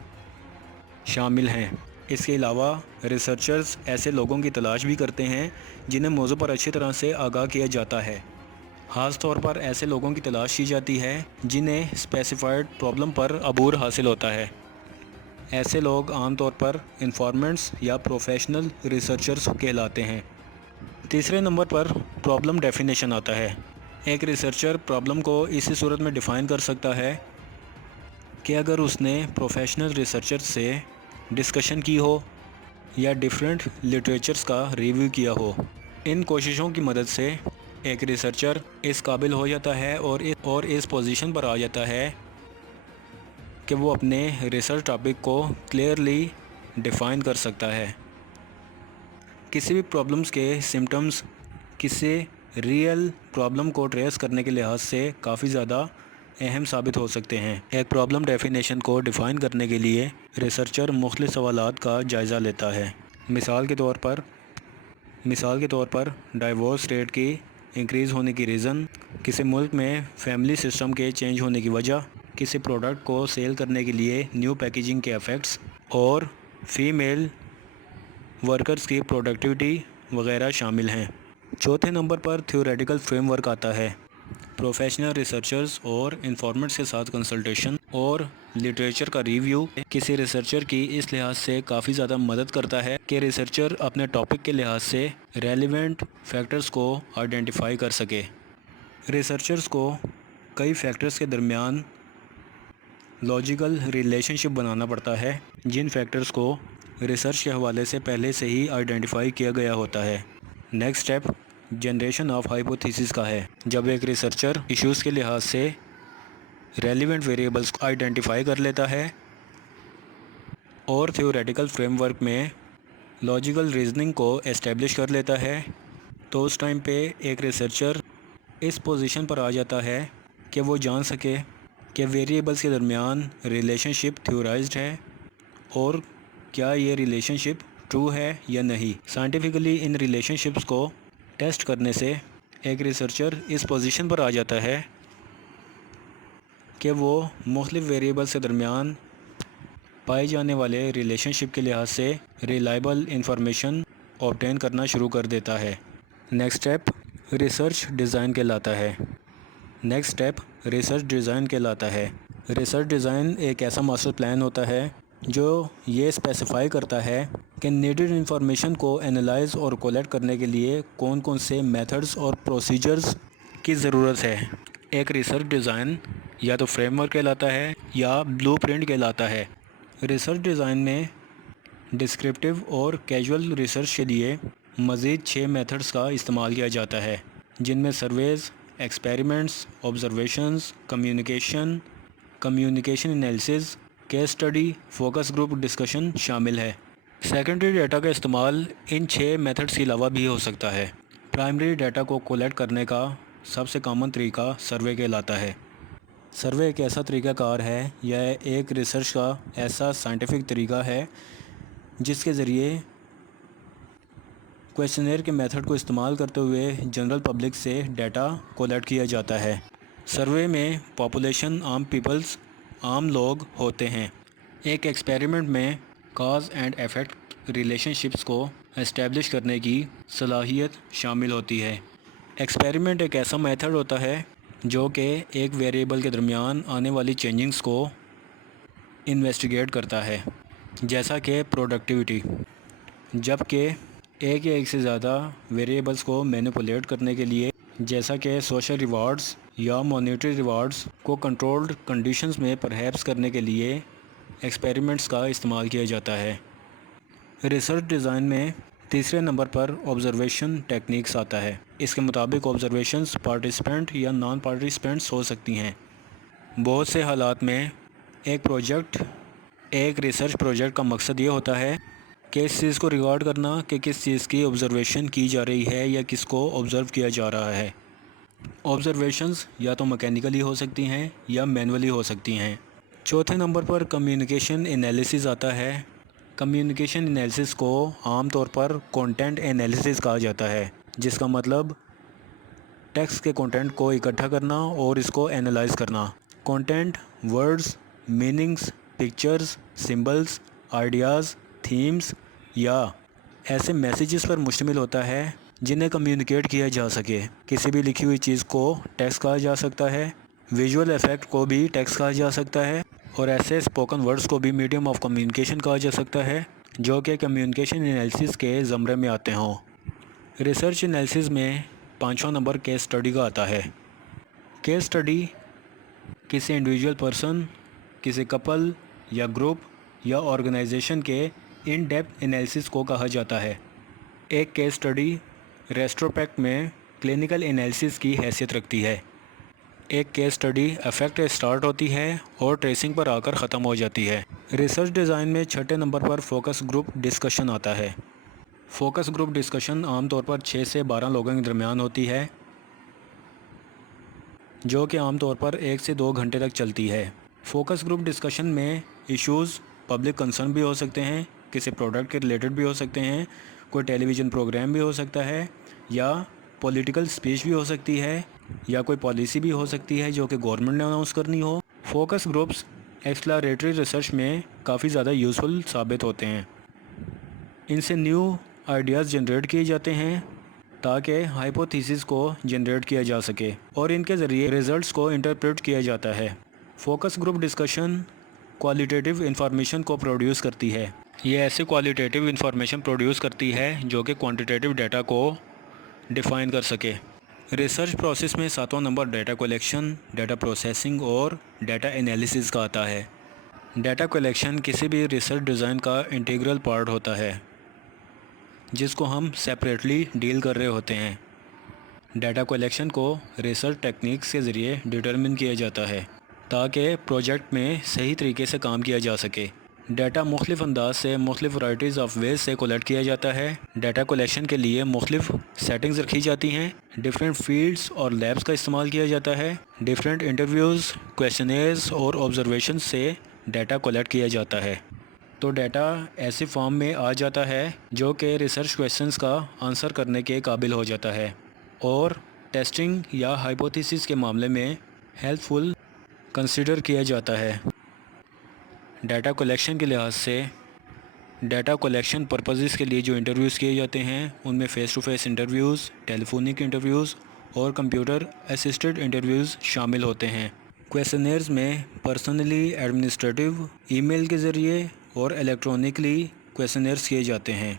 شامل ہیں۔ اس کے علاوہ ریسرچرز ایسے لوگوں کی تلاش بھی کرتے ہیں جنہیں موضوع پر اچھی طرح سے آگاہ کیا جاتا ہے۔ خاص طور پر ایسے لوگوں کی تلاش کی جاتی ہے جنہیں اسپیسیفائڈ پرابلم پر عبور حاصل ہوتا ہے۔ ایسے لوگ عام طور پر انفارمنٹس یا پروفیشنل ریسرچرز کہلاتے ہیں۔ تیسرے نمبر پر پرابلم ڈیفینیشن آتا ہے۔ ایک ریسرچر پرابلم کو اسی صورت میں ڈیفائن کر سکتا ہے کہ اگر اس نے پروفیشنل ریسرچر سے ڈسکشن کی ہو یا ڈیفرنٹ لٹریچرز کا ریویو کیا ہو۔ ان کوششوں کی مدد سے ایک ریسرچر اس قابل ہو جاتا ہے اور اس پوزیشن پر آ جاتا ہے کہ وہ اپنے ریسرچ ٹاپک کو کلیئرلی ڈیفائن کر سکتا ہے۔ کسی بھی پرابلمز کے سمٹمز کسی ریئل پرابلم کو ٹریس کرنے کے لحاظ سے کافی زیادہ اہم ثابت ہو سکتے ہیں۔ ایک پرابلم ڈیفینیشن کو ڈیفائن کرنے کے لیے ریسرچر مختلف سوالات کا جائزہ لیتا ہے۔ مثال کے طور پر ڈائیورس ریٹ کی انکریز ہونے کی ریزن، کسی ملک میں فیملی سسٹم کے چینج ہونے کی وجہ، کسی پروڈکٹ کو سیل کرنے کے لیے نیو پیکیجنگ کے ایفیکٹس اور فیمیل ورکرز کی پروڈکٹیوٹی وغیرہ شامل ہیں۔ چوتھے نمبر پر تھیوریٹیکل فریم ورک آتا ہے۔ پروفیشنل ریسرچرز اور انفارمنٹس کے ساتھ کنسلٹیشن اور لٹریچر کا ریویو کسی ریسرچر کی اس لحاظ سے کافی زیادہ مدد کرتا ہے کہ ریسرچر اپنے ٹاپک کے لحاظ سے ریلیونٹ فیکٹرز کو آئیڈینٹیفائی کر سکے۔ ریسرچرز کو کئی فیکٹرز کے درمیان لاجیکل ریلیشن شپ بنانا پڑتا ہے، جن فیکٹرز کو ریسرچ کے حوالے سے پہلے سے ہی آئیڈینٹیفائی کیا گیا ہوتا ہے۔ Next step generation of hypothesis کا ہے۔ جب ایک ریسرچر ایشوز کے لحاظ سے ریلیونٹ ویریبلز کو آئیڈینٹیفائی کر لیتا ہے اور تھیوریٹیکل فریم ورک میں لاجیکل ریزننگ کو اسٹیبلش کر لیتا ہے، تو اس ٹائم پہ ایک ریسرچر اس پوزیشن پر آ جاتا ہے کہ وہ جان سکے کہ ویریبلز کے درمیان ریلیشن شپ تھیورائزڈ ہے اور کیا یہ ریلیشن شپ ٹرو ہے یا نہیں۔ سائنٹیفکلی ان ریلیشن شپس کو ٹیسٹ کرنے سے ایک ریسرچر اس پوزیشن پر آ جاتا ہے کہ وہ مختلف ویریبلز کے درمیان پائے جانے والے ریلیشن شپ کے لحاظ سے ریلائبل انفارمیشن اوبٹین کرنا شروع کر دیتا ہے۔ نیکسٹ اسٹیپ ریسرچ ڈیزائن کہلاتا ہے۔ ریسرچ ڈیزائن ایک ایسا ماسٹر پلان ہوتا ہے جو یہ اسپیسیفائی کرتا ہے کہ نیڈڈ انفارمیشن کو انالائز اور کولیکٹ کرنے کے لیے کون کون سے میتھڈز اور پروسیجرز کی ضرورت ہے۔ ایک ریسرچ ڈیزائن یا تو فریم ورک کہلاتا ہے یا بلو پرنٹ کہلاتا ہے۔ ریسرچ ڈیزائن میں ڈسکرپٹیو اور کیجول ریسرچ کے لیے مزید 6 میتھڈز کا استعمال کیا جاتا ہے، جن میں services, experiments, observations, communication analysis, case study, focus group discussion شامل ہے۔ سیکنڈری ڈیٹا کا استعمال ان 6 میتھڈز کے علاوہ بھی ہو سکتا ہے۔ پرائمری ڈیٹا کو کولیکٹ کرنے کا سب سے کامن طریقہ سروے کہلاتا ہے۔ سروے ایک ایسا طریقہ کار ہے یا ایک ریسرچ کا ایسا سائنٹیفک طریقہ ہے جس کے ذریعے کویسچنئر کے میتھڈ کو استعمال کرتے ہوئے جنرل پبلک سے ڈیٹا کولیکٹ کیا جاتا ہے۔ سروے میں پاپولیشن عام لوگ ہوتے ہیں۔ ایک ایکسپیریمنٹ میں cause and effect relationships کو اسٹیبلش کرنے کی صلاحیت شامل ہوتی ہے۔ ایکسپیریمنٹ ایک ایسا میتھڈ ہوتا ہے جو کہ ایک ویریبل کے درمیان آنے والی چینجنگز کو انویسٹیگیٹ کرتا ہے، جیسا کہ پروڈکٹیوٹی، جبکہ ایک یا ایک سے زیادہ ویریبلز کو مینیپولیٹ کرنے کے لیے، جیسا کہ سوشل ریوارڈز یا مانیٹری ریوارڈز کو کنٹرولڈ کنڈیشنز میں پرہیپس کرنے کے لیے ایکسپیریمنٹس کا استعمال کیا جاتا ہے۔ ریسرچ ڈیزائن میں تیسرے نمبر پر آبزرویشن ٹیکنیکس آتا ہے۔ اس کے مطابق آبزرویشنز پارٹیسپینٹ یا نان پارٹیسپینٹس ہو سکتی ہیں۔ بہت سے حالات میں ایک ریسرچ پروجیکٹ کا مقصد یہ ہوتا ہے کہ اس چیز کو ریکارڈ کرنا کہ کس چیز کی آبزرویشن کی جا رہی ہے یا کس کو آبزرو کیا جا رہا ہے۔ آبزرویشنز یا تو میکینیکلی ہو سکتی ہیں یا مینولی ہو سکتی ہیں۔ چوتھے نمبر پر کمیونیکیشن انالیسز آتا ہے۔ کمیونیکیشن انالیسز کو عام طور پر کنٹینٹ انالیسز کہا جاتا ہے، جس کا مطلب ٹیکسٹ کے کنٹینٹ کو اکٹھا کرنا اور اس کو انالائز کرنا۔ Content words, meanings, pictures, symbols, ideas, themes یا ایسے میسیجز پر مشتمل ہوتا ہے جنہیں کمیونیکیٹ کیا جا سکے۔ کسی بھی لکھی ہوئی چیز کو ٹیکسٹ کہا جا سکتا ہے، ویژول ایفیکٹ کو بھی ٹیکسٹ کہا جا سکتا ہے، اور ایسے اسپوکن ورڈز کو بھی میڈیم آف کمیونیکیشن کہا جا سکتا ہے جو کہ کمیونیکیشن انالیسز کے زمرے میں آتے ہوں۔ ریسرچ انالیسز میں 5واں نمبر کیس اسٹڈی کا آتا ہے۔ کیس اسٹڈی کسی انڈیویجول پرسن، کسی کپل یا گروپ یا آرگنائزیشن کے ان ڈیپتھ انالیسز کو کہا جاتا ہے۔ ایک کیس اسٹڈی ریٹروسپیکٹ میں کلینکل انالیسز کی حیثیت رکھتی ہے۔ ایک کیس اسٹڈی افیکٹ اسٹارٹ ہوتی ہے اور ٹریسنگ پر آ کر ختم ہو جاتی ہے۔ ریسرچ ڈیزائن میں 6 نمبر پر فوکس گروپ ڈسکشن آتا ہے۔ فوکس گروپ ڈسکشن عام طور پر 6 سے 12 لوگوں کے درمیان ہوتی ہے، جو کہ عام طور پر 1 سے 2 گھنٹے تک چلتی ہے۔ فوکس گروپ ڈسکشن میں ایشوز پبلک کنسرن بھی ہو سکتے ہیں، کسی پروڈکٹ کے ریلیٹڈ بھی ہو سکتے ہیں، کوئی ٹیلی ویژن پروگرام بھی ہو سکتا ہے، یا پولیٹیکل سپیچ بھی ہو سکتی ہے، یا کوئی پالیسی بھی ہو سکتی ہے جو کہ گورنمنٹ نے اناؤنس کرنی ہو۔ فوکس گروپس ایکسپلوریٹری ریسرچ میں کافی زیادہ یوزفل ثابت ہوتے ہیں۔ ان سے نیو آئیڈیاز جنریٹ کیے جاتے ہیں تاکہ ہائپوتھیسس کو جنریٹ کیا جا سکے اور ان کے ذریعے ریزلٹس کو انٹرپریٹ کیا جاتا ہے۔ Focus group discussion qualitative information کو پروڈیوس کرتی ہے۔ یہ ایسے کوالیٹیٹیو انفارمیشن پروڈیوس کرتی ہے جو کہ کوانٹیٹیو ڈیٹا کو ڈیفائن کر سکے۔ ریسرچ پروسیس میں 7واں نمبر ڈیٹا کلیکشن، ڈیٹا پروسیسنگ اور ڈیٹا انالیسز کا آتا ہے۔ ڈیٹا کلیکشن کسی بھی ریسرچ ڈیزائن کا انٹیگرل پارٹ ہوتا ہے جس کو ہم سیپریٹلی ڈیل کر رہے ہوتے ہیں۔ ڈیٹا کلیکشن کو ریسرچ ٹیکنیکس کے ذریعے ڈٹرمن کیا جاتا ہے تاکہ پروجیکٹ میں صحیح طریقے سے کام کیا جا سکے۔ ڈیٹا مختلف انداز سے مختلف ورائٹیز آف ویز سے کلیکٹ کیا جاتا ہے۔ ڈیٹا کلیکشن کے لیے مختلف سیٹنگز رکھی جاتی ہیں، ڈیفرنٹ فیلڈز اور لیبس کا استعمال کیا جاتا ہے، ڈیفرنٹ انٹرویوز، کویسچنیئرز اور آبزرویشن سے ڈیٹا کلیکٹ کیا جاتا ہے۔ تو ڈیٹا ایسی فارم میں آ جاتا ہے جو کہ ریسرچ کویسچنز کا آنسر کرنے کے قابل ہو جاتا ہے اور ٹیسٹنگ یا ہائپوتھیسس کے معاملے میں ہیلپ فل کنسیڈر کیا جاتا ہے۔ ڈیٹا کلیکشن کے لحاظ سے ڈیٹا کلیکشن پرپزز کے لیے جو انٹرویوز کیے جاتے ہیں ان میں face to face interviews, telephonic interviews اور کمپیوٹر اسسٹڈ انٹرویوز شامل ہوتے ہیں۔ کویسچنیئرز میں پرسنلی ایڈمنسٹریٹو، ای میل کے ذریعے اور الیکٹرانکلی کویسچنیئرز کیے جاتے ہیں،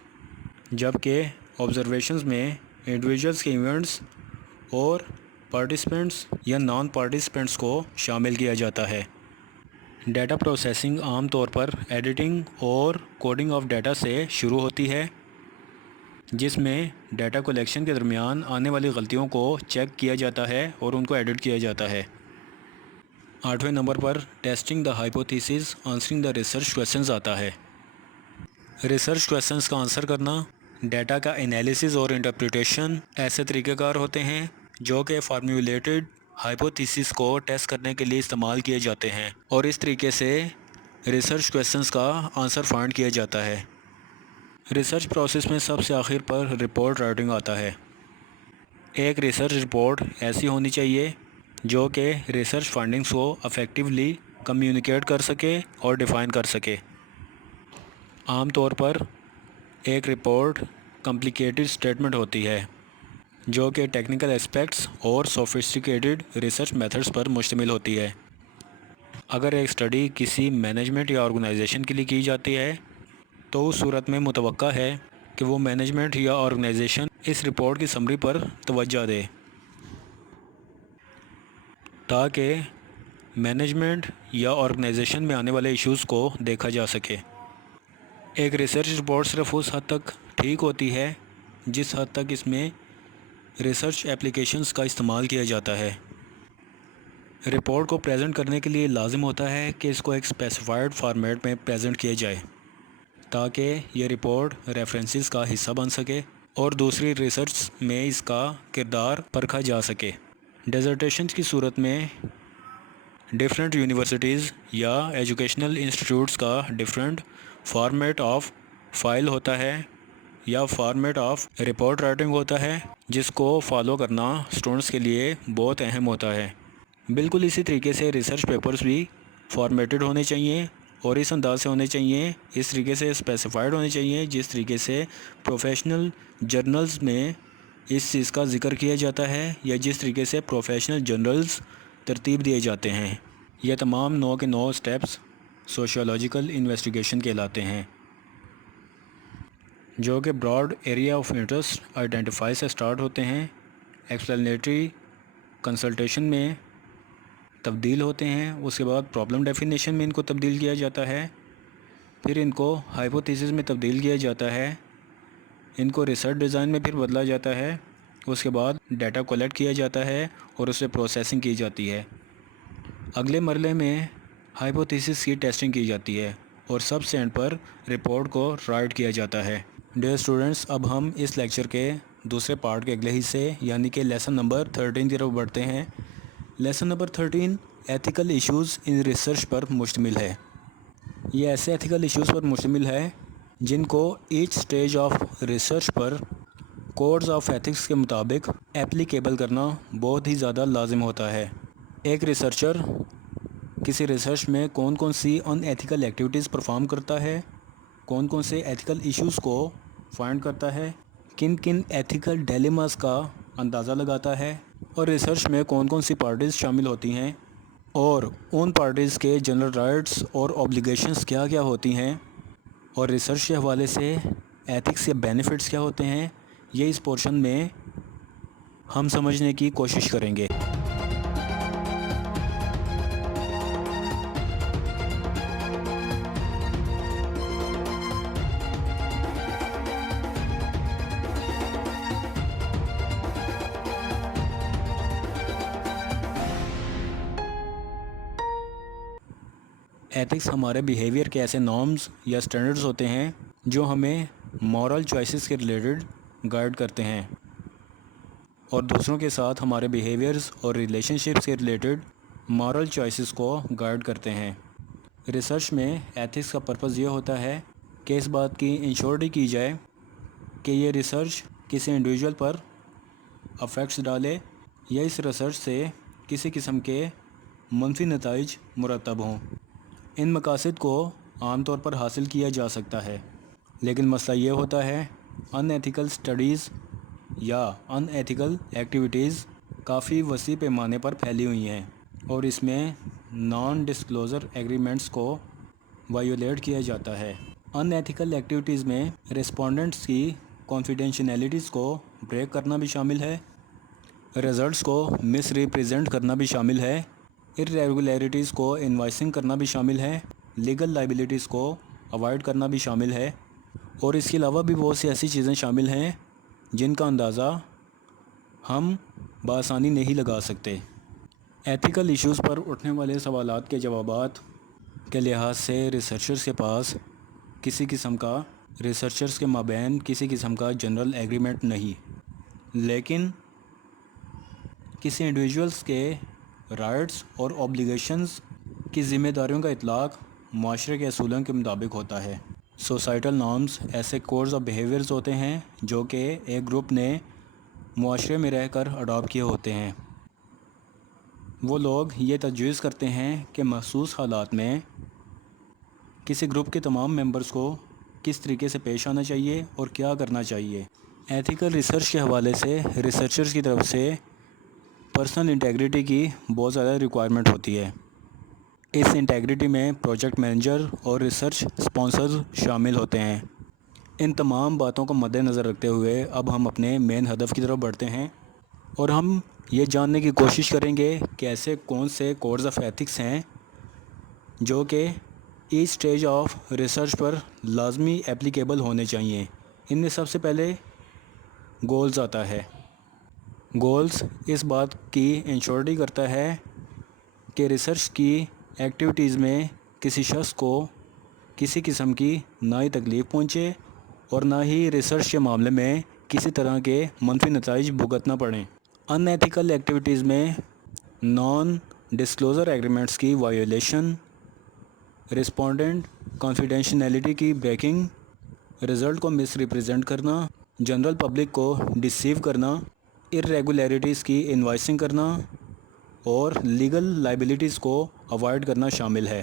جبکہ آبزرویشنز میں انڈیویجولز کے ایونٹس اور پارٹیسپینٹس یا نان پارٹیسپینٹس کو شامل کیا جاتا ہے۔ ڈیٹا پروسیسنگ عام طور پر ایڈیٹنگ اور کوڈنگ آف ڈیٹا سے شروع ہوتی ہے، جس میں ڈیٹا کلیکشن کے درمیان آنے والی غلطیوں کو چیک کیا جاتا ہے اور ان کو ایڈٹ کیا جاتا ہے۔ 8ویں نمبر پر testing the hypotheses answering the research questions آتا ہے۔ ریسرچ کویسچنز کا آنسر کرنا، ڈیٹا کا انالیسز اور انٹرپریٹیشن ایسے طریقہ کار ہوتے ہیں جو کہ فارمیولیٹڈ ہائپوتھیسز کو ٹیسٹ کرنے کے لیے استعمال کیے جاتے ہیں اور اس طریقے سے ریسرچ کویسچنز کا آنسر فائنڈ کیا جاتا ہے۔ ریسرچ پروسیس میں سب سے آخر پر رپورٹ رائٹنگ آتا ہے۔ ایک ریسرچ رپورٹ ایسی ہونی چاہیے جو کہ ریسرچ فائنڈنگز کو افیکٹولی کمیونیکیٹ کر سکے اور ڈیفائن کر سکے۔ عام طور پر ایک رپورٹ کمپلیکیٹڈ اسٹیٹمنٹ ہوتی ہے جو کہ ٹیکنیکل اسپیکٹس اور سوفسٹیکیٹڈ ریسرچ میتھڈز پر مشتمل ہوتی ہے۔ اگر ایک اسٹڈی کسی مینجمنٹ یا آرگنائزیشن کے لیے کی جاتی ہے تو اس صورت میں متوقع ہے کہ وہ مینجمنٹ یا آرگنائزیشن اس رپورٹ کی سمری پر توجہ دے تاکہ مینجمنٹ یا آرگنائزیشن میں آنے والے ایشوز کو دیکھا جا سکے۔ ایک ریسرچ رپورٹ صرف اس حد تک ٹھیک ہوتی ہے جس حد تک اس میں ریسرچ ایپلیکیشنز کا استعمال کیا جاتا ہے۔ رپورٹ کو پریزنٹ کرنے کے لیے لازم ہوتا ہے کہ اس کو ایک اسپیسیفائڈ فارمیٹ میں پریزنٹ کیا جائے تاکہ یہ رپورٹ ریفرنسز کا حصہ بن سکے اور دوسری ریسرچ میں اس کا کردار پرکھا جا سکے۔ ڈیزرٹیشنز کی صورت میں ڈیفرنٹ یونیورسٹیز یا ایجوکیشنل انسٹیٹیوٹس کا ڈیفرنٹ فارمیٹ آف فائل ہوتا ہے یا فارمیٹ آف رپورٹ رائٹنگ ہوتا ہے جس کو فالو کرنا اسٹوڈنٹس کے لیے بہت اہم ہوتا ہے۔ بالکل اسی طریقے سے ریسرچ پیپرز بھی فارمیٹڈ ہونے چاہیے اور اس انداز سے ہونے چاہیے، اس طریقے سے اسپیسیفائڈ ہونے چاہیے جس طریقے سے پروفیشنل جرنلز میں اس چیز کا ذکر کیا جاتا ہے یا جس طریقے سے پروفیشنل جرنلز ترتیب دیے جاتے ہیں۔ یہ تمام 9 کے 9 سٹیپس سوشیولوجیکل انویسٹیگیشن کہلاتے ہیں جو کہ broad area of interest identify سے سٹارٹ ہوتے ہیں، ایکسپلینیٹری کنسلٹیشن میں تبدیل ہوتے ہیں، اس کے بعد پرابلم ڈیفینیشن میں ان کو تبدیل کیا جاتا ہے، پھر ان کو ہائپوتھیسس میں تبدیل کیا جاتا ہے، ان کو ریسرچ ڈیزائن میں پھر بدلا جاتا ہے، اس کے بعد ڈیٹا کلیکٹ کیا جاتا ہے اور اس سے پروسیسنگ کی جاتی ہے۔ اگلے مرحلے میں ہائپوتھیسس کی ٹیسٹنگ کی جاتی ہے اور سب سے اینڈ پر رپورٹ کو رائٹ کیا جاتا ہے۔ ڈیئر اسٹوڈنٹس، اب ہم اس لیکچر کے دوسرے پارٹ کے اگلے حصے یعنی کہ لیسن نمبر 13 کی طرف بڑھتے ہیں۔ Lesson number 13 ethical issues in research پر مشتمل ہے۔ یہ ایسے ایتھیکل ایشوز پر مشتمل ہے جن کو ایچ سٹیج آف ریسرچ پر کوڈز آف ایتھکس کے مطابق اپلیکیبل کرنا بہت ہی زیادہ لازم ہوتا ہے۔ ایک ریسرچر کسی ریسرچ میں کون کون سی ان ایتھیکل ایکٹیویٹیز پرفارم کرتا ہے، کون کون سے ایتھیکل ایشوز کو فائنڈ کرتا ہے، کن کن ایتھیکل ڈیلیماز کا اندازہ لگاتا ہے اور ریسرچ میں کون کون سی پارٹیز شامل ہوتی ہیں اور ان پارٹیز کے جنرل رائٹس اور اوبلیگیشنز کیا کیا ہوتی ہیں اور ریسرچ کے حوالے سے ایتھکس یا بینیفٹس کیا ہوتے ہیں، یہ اس پورشن میں ہم سمجھنے کی کوشش کریں گے۔ ایتھکس ہمارے بیہیویئر کے ایسے نارمز یا سٹینڈرڈز ہوتے ہیں جو ہمیں مورل چوائسز کے ریلیٹڈ گائیڈ کرتے ہیں اور دوسروں کے ساتھ ہمارے بیہیویئرز اور ریلیشن شپس کے ریلیٹڈ مورل چوائسز کو گائیڈ کرتے ہیں۔ ریسرچ میں ایتھکس کا پرپس یہ ہوتا ہے کہ اس بات کی انشورٹی کی جائے کہ یہ ریسرچ کسی انڈیویجول پر افیکٹس ڈالے یا اس ریسرچ سے کسی قسم کے منفی نتائج مرتب ہوں۔ ان مقاصد کو عام طور پر حاصل کیا جا سکتا ہے، لیکن مسئلہ یہ ہوتا ہے ان ایتھیکل سٹڈیز یا ان ایتھیکل ایکٹیویٹیز کافی وسیع پیمانے پر پھیلی ہوئی ہیں اور اس میں نان ڈسکلوزر ایگریمنٹس کو وائیولیٹ کیا جاتا ہے۔ ان ایتھیکل ایکٹیویٹیز میں ریسپونڈنٹس کی کانفیڈینشیلٹیز کو بریک کرنا بھی شامل ہے، ریزلٹس کو مس ریپریزنٹ کرنا بھی شامل ہے، irregularities کو انوائسنگ کرنا بھی شامل ہے، لیگل لائبلٹیز کو اوائڈ کرنا بھی شامل ہے، اور اس کے علاوہ بھی بہت سی ایسی چیزیں شامل ہیں جن کا اندازہ ہم بآسانی نہیں لگا سکتے۔ ایتھیکل ایشوز پر اٹھنے والے سوالات کے جوابات کے لحاظ سے ریسرچرز کے پاس ریسرچرز کے مابین کسی قسم کا جنرل ایگریمنٹ نہیں، لیکن کسی انڈیویجولز کے رائٹس اور اوبلیگیشنز کی ذمہ داریوں کا اطلاق معاشرے کے اصولوں کے مطابق ہوتا ہے۔ سوسائٹل نارمز ایسے کوڈز آف بیہیویئرز ہوتے ہیں جو کہ ایک گروپ نے معاشرے میں رہ کر اڈاپٹ کیے ہوتے ہیں۔ وہ لوگ یہ تجویز کرتے ہیں کہ مخصوص حالات میں کسی گروپ کے تمام ممبرز کو کس طریقے سے پیش آنا چاہیے اور کیا کرنا چاہیے۔ ایتھیکل ریسرچ کے حوالے سے ریسرچرز کی طرف سے پرسنل انٹیگریٹی کی بہت زیادہ ریکوائرمنٹ ہوتی ہے۔ اس انٹیگریٹی میں پروجیکٹ مینیجر اور ریسرچ اسپانسرز شامل ہوتے ہیں۔ ان تمام باتوں کو مد نظر رکھتے ہوئے اب ہم اپنے مین ہدف کی طرف بڑھتے ہیں اور ہم یہ جاننے کی کوشش کریں گے کہ ایسے کون سے کوڈز آف ایتھکس ہیں جو کہ ایچ سٹیج آف ریسرچ پر لازمی اپلیکیبل ہونے چاہیے۔ ان میں سب سے پہلے گولز آتا ہے۔ گولز اس بات کی انشورٹی کرتا ہے کہ ریسرچ کی ایکٹیویٹیز میں کسی شخص کو کسی قسم کی نہ ہی تکلیف پہنچے اور نہ ہی ریسرچ کے معاملے میں کسی طرح کے منفی نتائج بھگتنا پڑیں۔ ان ایتھیکل ایکٹیویٹیز میں نان ڈسکلوزر ایگریمنٹس کی وائیولیشن، ریسپونڈنٹ کانفیڈینشیلٹی کی بریکنگ، رزلٹ کو مس ریپریزنٹ کرنا، جنرل پبلک کو ڈسیو کرنا، irregularities کی انوائسنگ کرنا اور لیگل لائبلٹیز کو اوائڈ کرنا شامل ہے،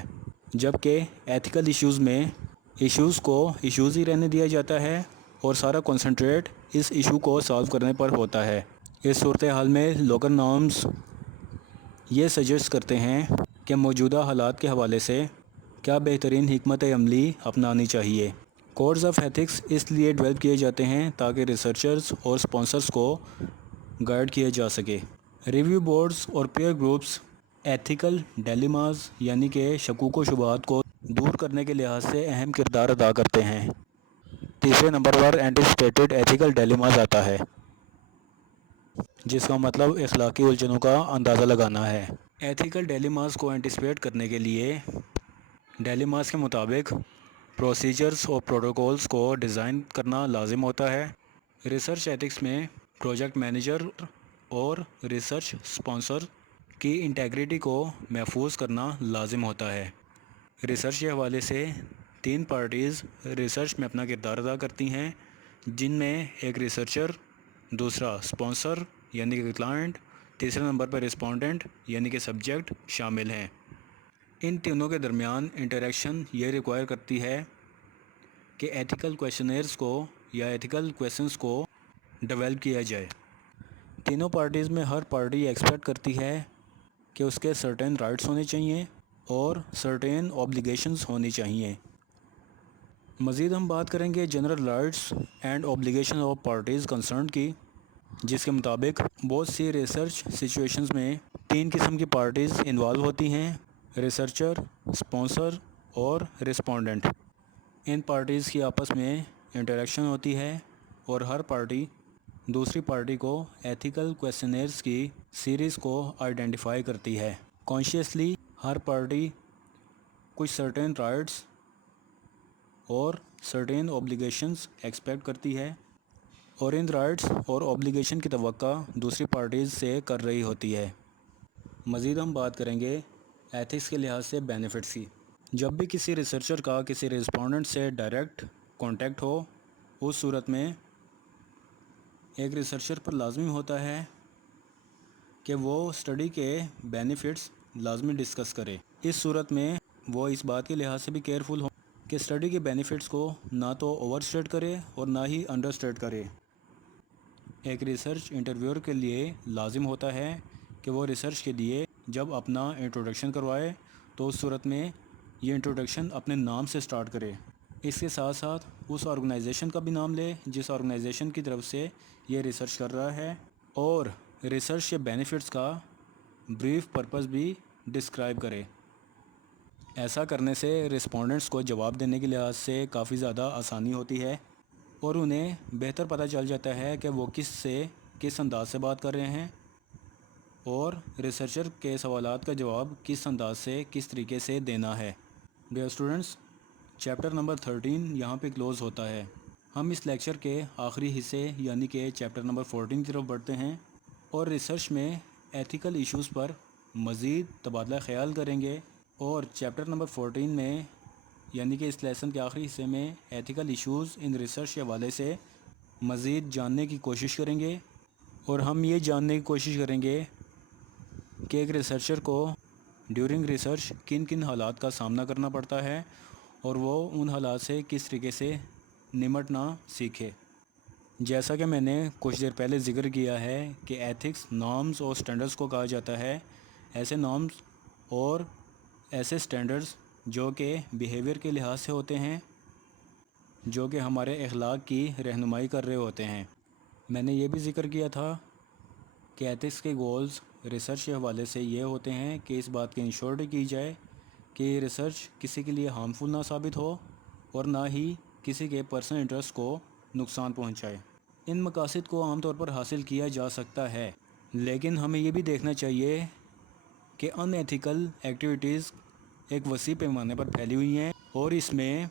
جبکہ ایتھیکل ایشوز میں ایشوز کو ایشوز ہی رہنے دیا جاتا ہے اور سارا کنسنٹریٹ اس ایشو کو سالو کرنے پر ہوتا ہے۔ اس صورتحال میں لوکل نارمز یہ سجیسٹ کرتے ہیں کہ موجودہ حالات کے حوالے سے کیا بہترین حکمت عملی اپنانی چاہیے۔ کوڈز آف ایتھکس اس لیے ڈیولپ کیے جاتے ہیں تاکہ ریسرچرز اور اسپانسرز کو گائیڈ کیا جا سکے۔ ریویو بورڈز اور پیئر گروپس ایتھیکل ڈیلیماز یعنی کہ شکوک و شبہات کو دور کرنے کے لحاظ سے اہم کردار ادا کرتے ہیں۔ تیسرے نمبر پر اینٹیسپیٹڈ ایتھیکل ڈیلیماز آتا ہے، جس کا مطلب اخلاقی الجھنوں کا اندازہ لگانا ہے۔ ایتھیکل ڈیلیماز کو اینٹیسپیٹ کرنے کے لیے ڈیلیماز کے مطابق پروسیجرز اور پروٹوکولز کو ڈیزائن کرنا لازم ہوتا ہے۔ ریسرچ ایتھکس میں پروجیکٹ مینیجر اور ریسرچ اسپانسر کی انٹیگریٹی کو محفوظ کرنا لازم ہوتا ہے۔ ریسرچ کے حوالے سے 3 پارٹیز ریسرچ میں اپنا کردار ادا کرتی ہیں، جن میں ایک ریسرچر، دوسرا اسپانسر یعنی کہ کلائنٹ، تیسرے نمبر پر رسپونڈنٹ یعنی کہ سبجیکٹ شامل ہیں۔ ان تینوں کے درمیان انٹریکشن یہ ریکوائر کرتی ہے کہ ایتھیکل کویشچنئرز کو یا ایتھیکل کویسچنز کو ڈیولپ کیا جائے۔ تینوں پارٹیز میں ہر پارٹی ایکسپیکٹ کرتی ہے کہ اس کے سرٹین رائٹس ہونے چاہیے اور سرٹین اوبلیگیشنز ہونی چاہیے۔ مزید ہم بات کریں گے general rights and obligation of parties concerned کی۔ جس کے مطابق بہت سی ریسرچ سچویشنز میں 3 قسم کی پارٹیز انوالو ہوتی ہیں: ریسرچر، اسپانسر اور رسپونڈنٹ۔ ان پارٹیز کی آپس میں انٹریکشن ہوتی ہے اور ہر پارٹی دوسری پارٹی کو ایتھیکل کویسچنیئرز کی سیریز کو آئیڈینٹیفائی کرتی ہے۔ کانشیسلی ہر پارٹی کچھ سرٹین رائٹس اور سرٹین اوبلیگیشنز ایکسپیکٹ کرتی ہے اور ان رائٹس اور اوبلیگیشن کی توقع دوسری پارٹیز سے کر رہی ہوتی ہے۔ مزید ہم بات کریں گے ایتھکس کے لحاظ سے بینیفٹس کی۔ جب بھی کسی ریسرچر کا کسی رسپونڈنٹ سے ڈائریکٹ کانٹیکٹ ہو، اس صورت میں ایک ریسرچر پر لازمی ہوتا ہے کہ وہ اسٹڈی کے بینیفٹس لازمی ڈسکس کرے۔ اس صورت میں وہ اس بات کے لحاظ سے بھی کیئرفل ہو کہ اسٹڈی کے بینیفٹس کو نہ تو اوور اسٹیٹ کرے اور نہ ہی انڈر اسٹیٹ کرے۔ ایک ریسرچ انٹرویور کے لیے لازم ہوتا ہے کہ وہ ریسرچ کے لیے جب اپنا انٹروڈکشن کروائے تو اس صورت میں یہ انٹروڈکشن اپنے نام سے سٹارٹ کرے۔ اس کے ساتھ ساتھ اس آرگنائزیشن کا بھی نام لے جس آرگنائزیشن کی طرف سے یہ ریسرچ کر رہا ہے، اور ریسرچ کے بینیفٹس کا بریف پرپس بھی ڈسکرائب کرے۔ ایسا کرنے سے رسپونڈنٹس کو جواب دینے کے لحاظ سے کافی زیادہ آسانی ہوتی ہے اور انہیں بہتر پتہ چل جاتا ہے کہ وہ کس انداز سے بات کر رہے ہیں اور ریسرچر کے سوالات کا جواب کس انداز سے کس طریقے سے دینا ہے۔ ڈیئر اسٹوڈنٹس، چیپٹر نمبر 13 یہاں پہ کلوز ہوتا ہے۔ ہم اس لیکچر کے آخری حصے یعنی کہ چیپٹر نمبر 14 کی طرف بڑھتے ہیں اور ریسرچ میں ایتھیکل ایشوز پر مزید تبادلہ خیال کریں گے، اور چیپٹر نمبر 14 میں یعنی کہ اس لیسن کے آخری حصے میں ایتھیکل ایشوز ان ریسرچ کے حوالے سے مزید جاننے کی کوشش کریں گے، اور ہم یہ جاننے کی کوشش کریں گے کہ ایک ریسرچر کو ڈیورنگ ریسرچ کن کن حالات کا سامنا کرنا پڑتا ہے اور وہ ان حالات سے کس طریقے سے نمٹنا سیکھے۔ جیسا کہ میں نے کچھ دیر پہلے ذکر کیا ہے کہ ایتھکس نارمز اور سٹینڈرڈز کو کہا جاتا ہے، ایسے نارمز اور ایسے سٹینڈرڈز جو کہ بیہیویئر کے لحاظ سے ہوتے ہیں، جو کہ ہمارے اخلاق کی رہنمائی کر رہے ہوتے ہیں۔ میں نے یہ بھی ذکر کیا تھا کہ ایتھکس کے گولز ریسرچ کے حوالے سے یہ ہوتے ہیں کہ اس بات کی انشورٹی کی جائے کہ یہ ریسرچ کسی کے لیے ہارمفل نہ ثابت ہو اور نہ ہی کسی کے پرسنل انٹرسٹ کو نقصان پہنچائے۔ ان مقاصد کو عام طور پر حاصل کیا جا سکتا ہے، لیکن ہمیں یہ بھی دیکھنا چاہیے کہ ان ایتھیکل ایکٹیویٹیز ایک وسیع پیمانے پر پھیلی ہوئی ہیں اور اس میں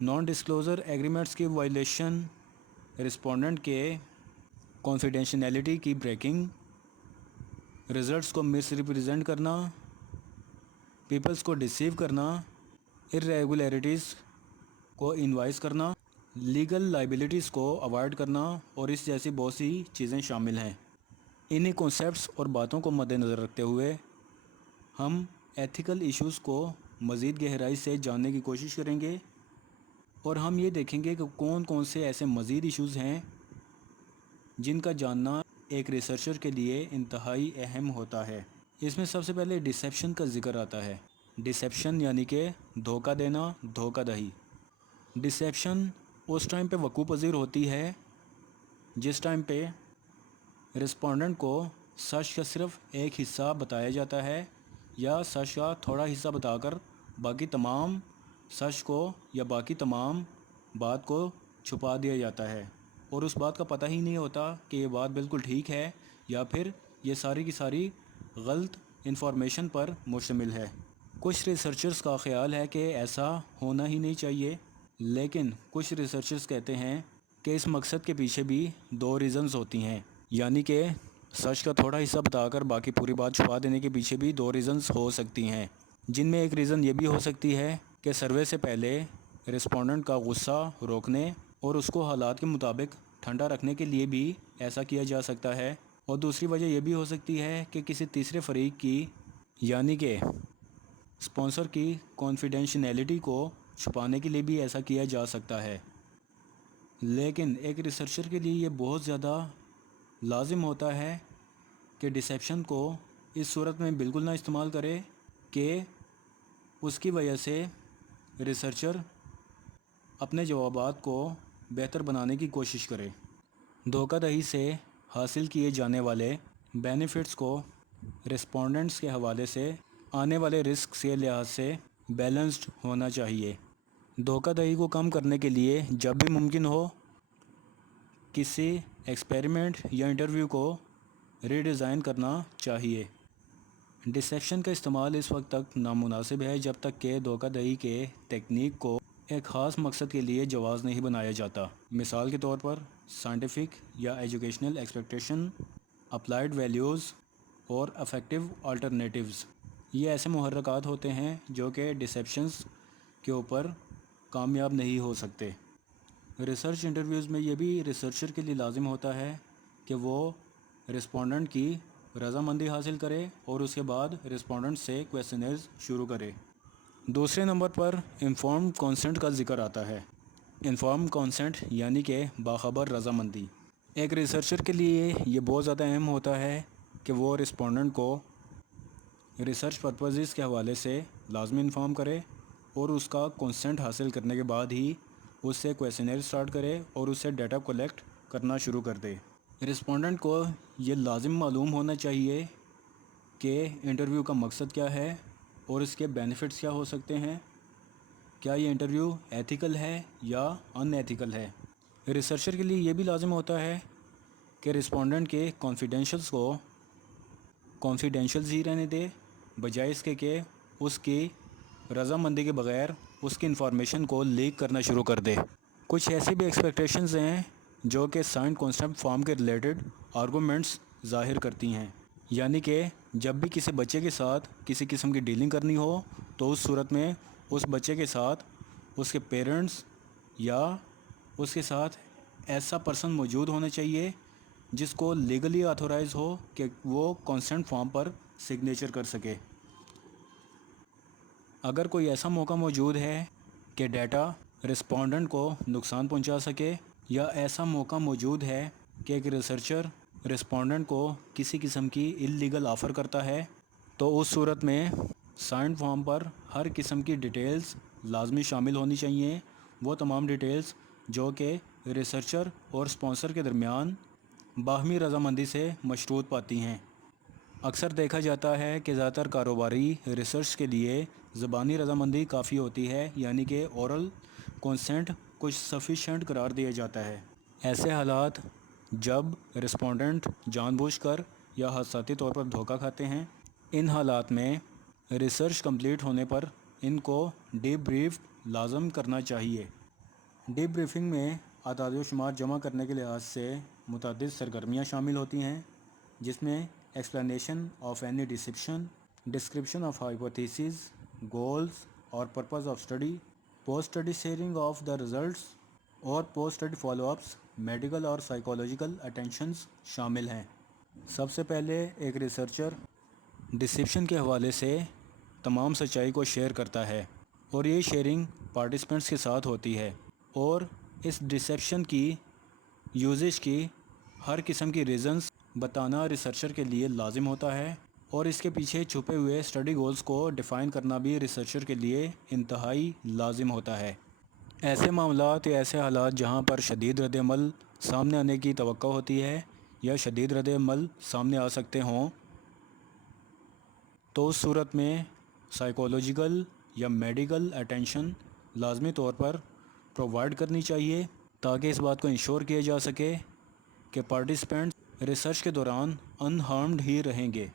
نان ڈسکلوزر ایگریمنٹس کی وائلیشن، رسپونڈنٹ کے کانفیڈینشیلٹی کی بریکنگ، رزلٹس کو مس ریپرزینٹ کرنا، پیپلز کو ڈسیو کرنا، irregularities کو انوائز کرنا، لیگل لائبلٹیز کو اوائڈ کرنا اور اس جیسی بہت سی چیزیں شامل ہیں۔ انہی کنسیپٹس اور باتوں کو مد نظر رکھتے ہوئے ہم ایتھیکل ایشوز کو مزید گہرائی سے جاننے کی کوشش کریں گے، اور ہم یہ دیکھیں گے کہ کون کون سے ایسے مزید ایشوز ہیں جن کا جاننا ایک ریسرچر کے لیے انتہائی اہم ہوتا ہے۔ اس میں سب سے پہلے ڈسیپشن کا ذکر آتا ہے۔ ڈسیپشن یعنی کہ دھوکہ دینا، دھوکہ دہی۔ ڈسیپشن اس ٹائم پہ وقوع پذیر ہوتی ہے جس ٹائم پہ رسپونڈنٹ کو سچ کا صرف ایک حصہ بتایا جاتا ہے یا سچ کا تھوڑا حصہ بتا کر باقی تمام سچ کو یا باقی تمام بات کو چھپا دیا جاتا ہے، اور اس بات کا پتہ ہی نہیں ہوتا کہ یہ بات بالکل ٹھیک ہے یا پھر یہ ساری کی ساری غلط انفارمیشن پر مشتمل ہے۔ کچھ ریسرچرز کا خیال ہے کہ ایسا ہونا ہی نہیں چاہیے، لیکن کچھ ریسرچرز کہتے ہیں کہ اس مقصد کے پیچھے بھی 2 ریزنز ہوتی ہیں، یعنی کہ سچ کا تھوڑا حصہ بتا کر باقی پوری بات چھپا دینے کے پیچھے بھی 2 ریزنز ہو سکتی ہیں، جن میں ایک ریزن یہ بھی ہو سکتی ہے کہ سروے سے پہلے رسپونڈنٹ کا غصہ روکنے اور اس کو حالات کے مطابق ٹھنڈا رکھنے کے لیے بھی ایسا کیا جا سکتا ہے، اور دوسری وجہ یہ بھی ہو سکتی ہے کہ کسی تیسرے فریق کی یعنی کہ اسپانسر کی کانفیڈینشیلٹی کو چھپانے کے لیے بھی ایسا کیا جا سکتا ہے۔ لیکن ایک ریسرچر کے لیے یہ بہت زیادہ لازم ہوتا ہے کہ ڈسیپشن کو اس صورت میں بالکل نہ استعمال کرے کہ اس کی وجہ سے ریسرچر اپنے جوابات کو بہتر بنانے کی کوشش کرے۔ دھوکہ دہی سے حاصل کیے جانے والے بینیفٹس کو رسپونڈنٹس کے حوالے سے آنے والے رسک کے لحاظ سے بیلنسڈ ہونا چاہیے۔ دھوکہ دہی کو کم کرنے کے لیے جب بھی ممکن ہو کسی ایکسپیریمنٹ یا انٹرویو کو ری ڈیزائن کرنا چاہیے۔ ڈسیپشن کا استعمال اس وقت تک نامناسب ہے جب تک کہ دھوکہ دہی کے ٹیکنیک کو ایک خاص مقصد کے لیے جواز نہیں بنایا جاتا۔ مثال کے طور پر سائنٹیفک یا ایجوکیشنل ایکسپیکٹیشن، اپلائیڈ ویلیوز اور افیکٹو آلٹرنیٹیوز، یہ ایسے محرکات ہوتے ہیں جو کہ ڈسیپشنز کے اوپر کامیاب نہیں ہو سکتے۔ ریسرچ انٹرویوز میں یہ بھی ریسرچر کے لیے لازم ہوتا ہے کہ وہ رسپونڈنٹ کی رضامندی حاصل کرے اور اس کے بعد رسپونڈنٹ سے کویسچنرز شروع کرے۔ دوسرے نمبر پر انفارمڈ کانسنٹ کا ذکر آتا ہے۔ انفارمڈ کانسنٹ یعنی کہ باخبر رضامندی۔ ایک ریسرچر کے لیے یہ بہت زیادہ اہم ہوتا ہے کہ وہ رسپونڈنٹ کو ریسرچ پرپزز کے حوالے سے لازمی انفارم کرے اور اس کا کنسنٹ حاصل کرنے کے بعد ہی اس سے کویسچنر سٹارٹ کرے اور اس سے ڈیٹا کلیکٹ کرنا شروع کر دے۔ رسپونڈنٹ کو یہ لازم معلوم ہونا چاہیے کہ انٹرویو کا مقصد کیا ہے اور اس کے بینیفٹس کیا ہو سکتے ہیں، کیا یہ انٹرویو ایتھیکل ہے یا ان ایتھیکل ہے۔ ریسرچر کے لیے یہ بھی لازم ہوتا ہے کہ رسپونڈنٹ کے کانفیڈینشیلز کو کانفیڈینشیلز ہی رہنے دے، بجائے اس کے کہ اس کی رضامندی کے بغیر اس کی انفارمیشن کو لیک کرنا شروع کر دے۔ کچھ ایسی بھی ایکسپیکٹیشنز ہیں جو کہ سائنڈ کانسیپٹ فارم کے ریلیٹڈ آرگومنٹس ظاہر کرتی ہیں، یعنی کہ جب بھی کسی بچے کے ساتھ کسی قسم کی ڈیلنگ کرنی ہو تو اس صورت میں اس بچے کے ساتھ اس کے پیرنٹس یا اس کے ساتھ ایسا پرسن موجود ہونا چاہیے جس کو لیگلی آتھورائز ہو کہ وہ کنسنٹ فارم پر سگنیچر کر سکے۔ اگر کوئی ایسا موقع موجود ہے کہ ڈیٹا رسپونڈنٹ کو نقصان پہنچا سکے یا ایسا موقع موجود ہے کہ ایک ریسرچر رسپونڈنٹ کو کسی قسم کی اللیگل آفر کرتا ہے تو اس صورت میں سائنڈ فارم پر ہر قسم کی ڈیٹیلز لازمی شامل ہونی چاہیے، وہ تمام ڈیٹیلز جو کہ ریسرچر اور اسپانسر کے درمیان باہمی رضامندی سے مشروط پاتی ہیں۔ اکثر دیکھا جاتا ہے کہ زیادہ تر کاروباری ریسرچ کے لیے زبانی رضامندی کافی ہوتی ہے، یعنی کہ اورل کنسنٹ کچھ سفیشینٹ قرار دیا جاتا ہے۔ ایسے حالات جب رسپونڈنٹ جان بوجھ کر یا حادثاتی طور پر دھوکہ کھاتے ہیں، ان حالات میں ریسرچ کمپلیٹ ہونے پر ان کو ڈی بریف لازم کرنا چاہیے۔ ڈی بریفنگ میں اعداد و شمار جمع کرنے کے لحاظ سے متعدد سرگرمیاں شامل ہوتی ہیں، جس میں explanation of any deception, description of hypotheses, goals اور purpose of study, post study sharing of the results اور post study follow ups, medical اور سائیکولوجیکل اٹینشنز شامل ہیں۔ سب سے پہلے ایک ریسرچر ڈسیپشن کے حوالے سے تمام سچائی کو شیئر کرتا ہے اور یہ شیئرنگ پارٹیسپینٹس کے ساتھ ہوتی ہے، اور اس ڈسیپشن کی یوزیج کی ہر قسم کی ریزنز بتانا ریسرچر کے لیے لازم ہوتا ہے، اور اس کے پیچھے چھپے ہوئے اسٹڈی گولز کو ڈیفائن کرنا بھی ریسرچر کے لیے انتہائی لازم ہوتا ہے۔ ایسے معاملات یا ایسے حالات جہاں پر شدید رد عمل سامنے آنے کی توقع ہوتی ہے یا شدید رد عمل سامنے آ سکتے ہوں، تو اس صورت میں سائیکولوجیکل یا میڈیکل اٹینشن لازمی طور پر پرووائڈ کرنی چاہیے تاکہ اس بات کو انشور کیا جا سکے کہ پارٹیسپینٹس ریسرچ کے دوران ان ہارمڈ ہی رہیں گے،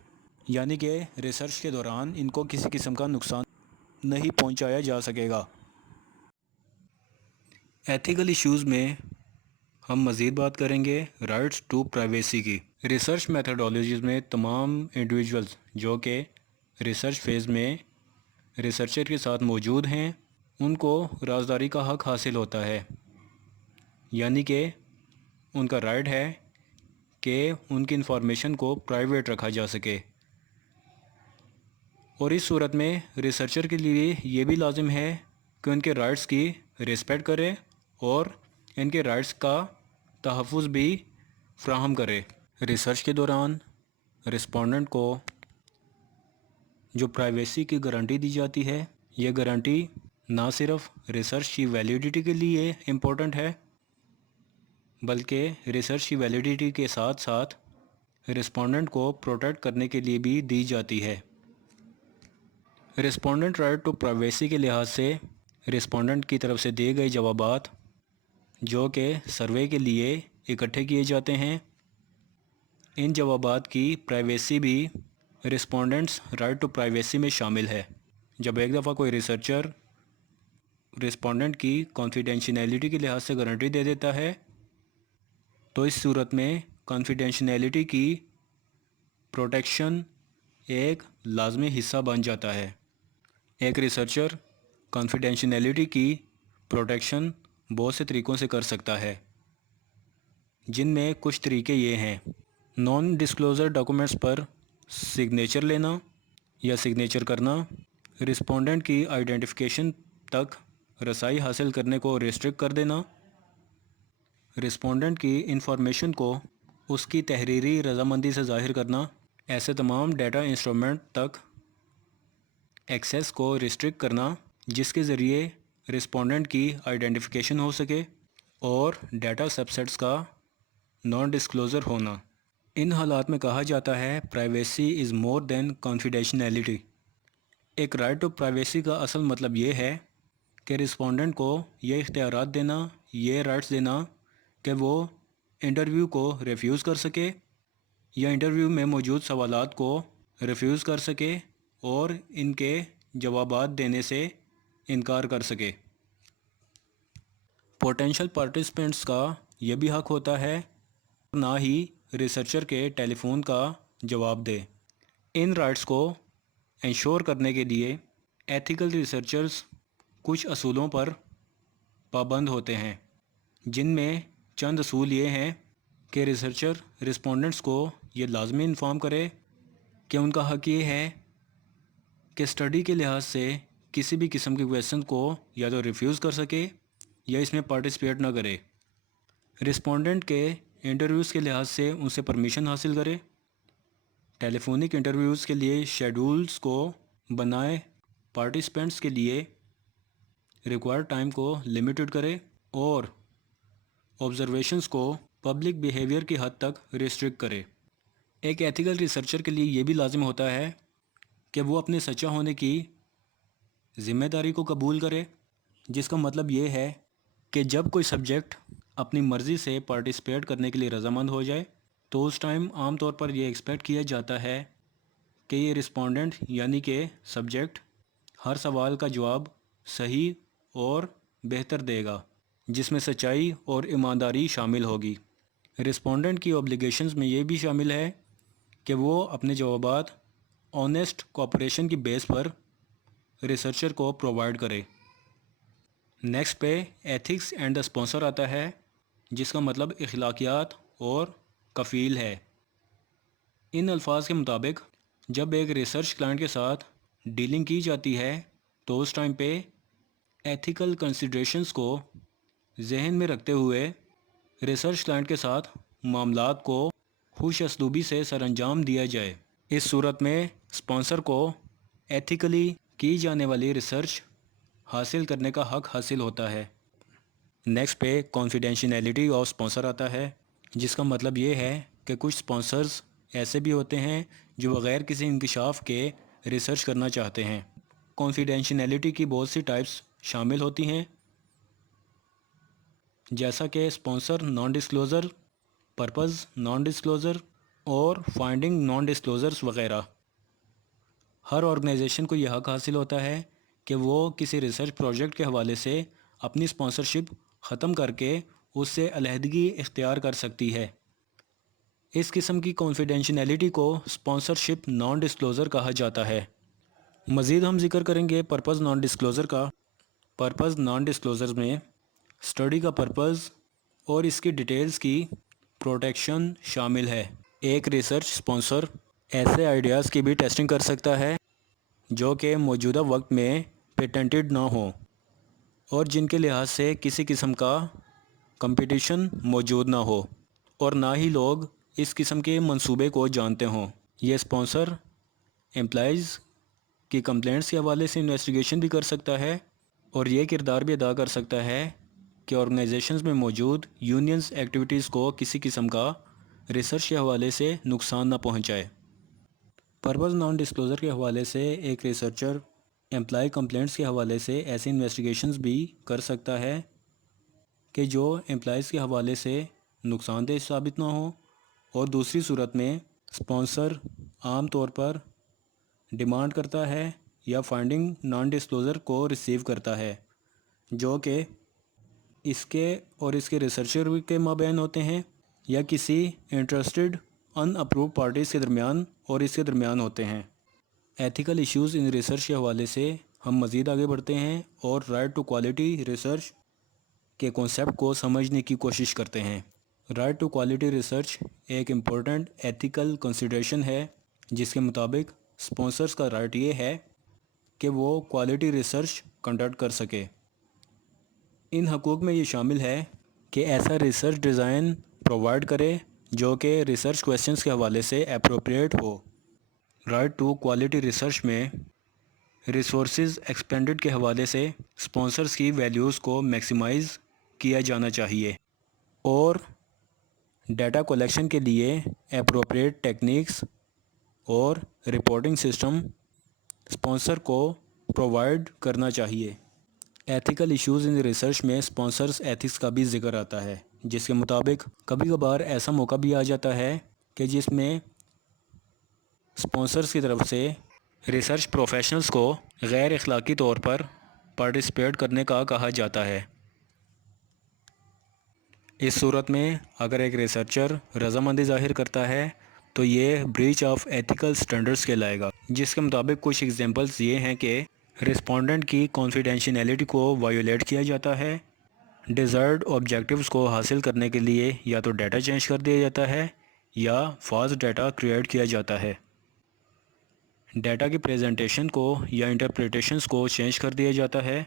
یعنی کہ ریسرچ کے دوران ان کو کسی قسم کا نقصان نہیں پہنچایا جا سکے گا۔ ایتھیکل ایشوز میں ہم مزید بات کریں گے رائٹس ٹو پرائیویسی کی۔ ریسرچ میتھڈالوجیز میں تمام انڈیویجولز جو کہ ریسرچ فیز میں ریسرچر کے ساتھ موجود ہیں ان کو رازداری کا حق حاصل ہوتا ہے، یعنی کہ ان کا رائٹ ہے کہ ان کی انفارمیشن کو پرائیویٹ رکھا جا سکے، اور اس صورت میں ریسرچر کے لیے یہ بھی لازم ہے کہ ان کے رائٹس کی ریسپیکٹ کرے اور ان کے رائٹس کا تحفظ بھی فراہم کرے۔ ریسرچ کے دوران رسپونڈنٹ کو جو پرائیویسی کی گارنٹی دی جاتی ہے، یہ گارنٹی نہ صرف ریسرچ کی ویلیڈیٹی کے لیے امپورٹنٹ ہے بلکہ ریسرچ کی ویلیڈیٹی کے ساتھ ساتھ رسپونڈنٹ کو پروٹیکٹ کرنے کے لیے بھی دی جاتی ہے۔ رسپونڈنٹ رائٹ ٹو پرائیویسی کے لحاظ سے رسپونڈنٹ کی طرف سے دیے گئے جوابات جو کہ سروے کے لیے اکٹھے کیے جاتے ہیں، ان جوابات کی پرائیویسی بھی رسپونڈنٹس رائٹ ٹو پرائیویسی میں شامل ہے۔ جب ایک دفعہ کوئی ریسرچر رسپونڈنٹ کی کانفیڈینشیلٹی کے لحاظ سے گارنٹی دے دیتا ہے تو اس صورت میں کانفیڈینشیلٹی کی پروٹیکشن ایک لازمی حصہ بن جاتا ہے۔ ایک ریسرچر کانفیڈینشیلٹی کی پروٹیکشن بہت سے طریقوں سے کر سکتا ہے، جن میں کچھ طریقے یہ ہیں: نان ڈسکلوزر ڈاکومنٹس پر سگنیچر لینا یا سگنیچر کرنا، رسپونڈنٹ کی آئیڈینٹیفیکیشن تک رسائی حاصل کرنے کو ریسٹرکٹ کر دینا، رسپونڈنٹ کی انفارمیشن کو اس کی تحریری رضامندی سے ظاہر کرنا، ایسے تمام ڈیٹا انسٹرومنٹ تک ایکسیس کو ریسٹرکٹ کرنا جس کے ذریعے رسپونڈنٹ کی آئیڈینٹیفیکیشن ہو سکے، اور ڈیٹا سب سیٹس کا نان ڈسکلوزر ہونا۔ ان حالات میں کہا جاتا ہے پرائیویسی از مور دین کانفیڈینشیلٹی۔ ایک رائٹ ٹو پرائیویسی کا اصل مطلب یہ ہے کہ رسپونڈنٹ کو یہ اختیارات دینا، یہ رائٹس دینا کہ وہ انٹرویو کو ریفیوز کر سکے یا انٹرویو میں موجود سوالات کو ریفیوز کر سکے اور ان کے جوابات دینے سے انکار کر سکے۔ پوٹینشیل پارٹیسپینٹس کا یہ بھی حق ہوتا ہے نہ ہی ریسرچر کے ٹیلی فون کا جواب دے۔ ان رائٹس کو انشور کرنے کے لیے ایتھیکل ریسرچرز کچھ اصولوں پر پابند ہوتے ہیں، جن میں چند اصول یہ ہیں کہ ریسرچر رسپونڈنٹس کو یہ لازمی انفارم کرے کہ ان کا حق یہ ہے کہ اسٹڈی کے لحاظ سے کسی بھی قسم کے کویسچن کو یا تو ریفیوز کر سکے یا اس میں پارٹیسپیٹ نہ کرے، رسپونڈنٹ کے انٹرویوز کے لحاظ سے ان سے پرمیشن حاصل کرے، ٹیلی فونک انٹرویوز کے لیے شیڈولز کو بنائے، پارٹیسپینٹس کے لیے ریکوائرڈ ٹائم کو لمیٹڈ کرے اور آبزرویشنز کو پبلک بیہیویئر کی حد تک ریسٹرکٹ کرے۔ ایک ایتھیکل ریسرچر کے لیے یہ بھی لازم ہوتا ہے کہ وہ اپنے سچا ہونے کی ذمہ داری کو قبول کرے، جس کا مطلب یہ ہے کہ جب کوئی سبجیکٹ اپنی مرضی سے پارٹیسپیٹ کرنے کے لیے رضامند ہو جائے تو اس ٹائم عام طور پر یہ ایکسپیکٹ کیا جاتا ہے کہ یہ رسپونڈنٹ یعنی کہ سبجیکٹ ہر سوال کا جواب صحیح اور بہتر دے گا، جس میں سچائی اور ایمانداری شامل ہوگی۔ رسپونڈنٹ کی اوبلیگیشنز میں یہ بھی شامل ہے کہ وہ اپنے جوابات آنیسٹ کوآپریشن کی بیس پر ریسرچر کو پرووائڈ کرے۔ نیکسٹ پہ ایتھکس اینڈ دا اسپانسر آتا ہے، جس کا مطلب اخلاقیات اور کفیل ہے۔ ان الفاظ کے مطابق جب ایک ریسرچ کلائنٹ کے ساتھ ڈیلنگ کی جاتی ہے تو اس ٹائم پہ ایتھیکل کنسیڈریشنز کو ذہن میں رکھتے ہوئے ریسرچ کلائنٹ کے ساتھ معاملات کو خوش اسلوبی سے سر انجام دیا جائے۔ اس صورت میں اسپانسر کو ایتھیکلی کی جانے والی ریسرچ حاصل کرنے کا حق حاصل ہوتا ہے۔ نیکسٹ پہ کانفیڈینشیلٹی آف اسپانسر آتا ہے، جس کا مطلب یہ ہے کہ کچھ اسپانسرز ایسے بھی ہوتے ہیں جو بغیر کسی انکشاف کے ریسرچ کرنا چاہتے ہیں۔ کانفیڈینشیلٹی کی بہت سی ٹائپس شامل ہوتی ہیں، جیسا کہ sponsor naan disclosure, purpose naan disclosure اور فائنڈنگ نان ڈسکلوزرز وغیرہ۔ ہر آرگنائزیشن کو یہ حق حاصل ہوتا ہے کہ وہ کسی ریسرچ پروجیکٹ کے حوالے سے اپنی اسپانسرشپ ختم کر کے اس سے علیحدگی اختیار کر سکتی ہے۔ اس قسم کی کانفیڈینشیلٹی کو اسپانسرشپ نان ڈسکلوزر کہا جاتا ہے۔ مزید ہم ذکر کریں گے پرپز نان ڈسکلوزر کا۔ پرپز نان ڈسکلوزر میں اسٹڈی کا پرپز اور اس کی ڈیٹیلز کی پروٹیکشن شامل ہے۔ ایک ریسرچ اسپانسر ایسے آئیڈیاز کی بھی ٹیسٹنگ کر سکتا ہے جو کہ موجودہ وقت میں پیٹنٹڈ نہ ہوں اور جن کے لحاظ سے کسی قسم کا کمپٹیشن موجود نہ ہو اور نہ ہی لوگ اس قسم کے منصوبے کو جانتے ہوں۔ یہ اسپانسر امپلائیز کی کمپلینٹس کے حوالے سے انویسٹیگیشن بھی کر سکتا ہے اور یہ کردار بھی ادا کر سکتا ہے کہ آرگنائزیشنز میں موجود یونینز ایکٹیویٹیز کو کسی قسم کا ریسرچ کے حوالے سے نقصان نہ پہنچائے۔ پرپز نان ڈسکلوزر کے حوالے سے ایک ریسرچر امپلائی کمپلینٹس کے حوالے سے ایسی انویسٹیگیشنز بھی کر سکتا ہے کہ جو امپلائیز کے حوالے سے نقصان دہ ثابت نہ ہو، اور دوسری صورت میں اسپانسر عام طور پر ڈیمانڈ کرتا ہے یا فائنڈنگ نان ڈسکلوزر کو ریسیو کرتا ہے جو کہ اس کے اور اس کے ریسرچر کے مابین ہوتے ہیں یا کسی انٹرسٹڈ ان اپرووڈ پارٹیز کے درمیان اور اس کے درمیان ہوتے ہیں۔ ایتھیکل ایشوز ان ریسرچ کے حوالے سے ہم مزید آگے بڑھتے ہیں اور رائٹ ٹو کوالٹی ریسرچ کے کانسیپٹ کو سمجھنے کی کوشش کرتے ہیں۔ رائٹ ٹو کوالٹی ریسرچ ایک امپورٹنٹ ایتھیکل کنسیڈریشن ہے جس کے مطابق اسپانسرز کا رائٹ یہ ہے کہ وہ کوالٹی ریسرچ کنڈکٹ کر سکے۔ ان حقوق میں یہ شامل ہے کہ ایسا ریسرچ ڈیزائن پرووائڈ کرے جو کہ ریسرچ کویسچنز کے حوالے سے اپروپریٹ ہو۔ رائٹ ٹو کوالٹی ریسرچ میں ریسورسز ایکسپینڈڈ کے حوالے سے اسپانسرز کی ویلیوز کو میکسیمائز کیا جانا چاہیے، اور ڈیٹا کلیکشن کے لیے اپروپریٹ ٹیکنیکس اور رپورٹنگ سسٹم اسپانسر کو پرووائڈ کرنا چاہیے۔ ایتھیکل ایشوز ان ریسرچ میں اسپانسرز ایتھکس کا بھی ذکر آتا ہے، جس کے مطابق کبھی کبھار ایسا موقع بھی آ جاتا ہے کہ جس میں اسپانسرز کی طرف سے ریسرچ پروفیشنلز کو غیر اخلاقی طور پر پارٹیسپیٹ کرنے کا کہا جاتا ہے۔ اس صورت میں اگر ایک ریسرچر رضامندی ظاہر کرتا ہے تو یہ بریچ آف ایتھیکل سٹینڈرڈز کہلائے گا، جس کے مطابق کچھ ایگزامپلز یہ ہیں کہ رسپونڈنٹ کی کانفیڈینشیلٹی کو وائیولیٹ کیا جاتا ہے، ڈیزائرڈ آبجیکٹیوز کو حاصل کرنے کے لیے یا تو ڈیٹا چینج کر دیا جاتا ہے یا فالس ڈیٹا کریٹ کیا جاتا ہے، ڈیٹا کی پریزنٹیشن کو یا انٹرپریٹیشنز کو چینج کر دیا جاتا ہے،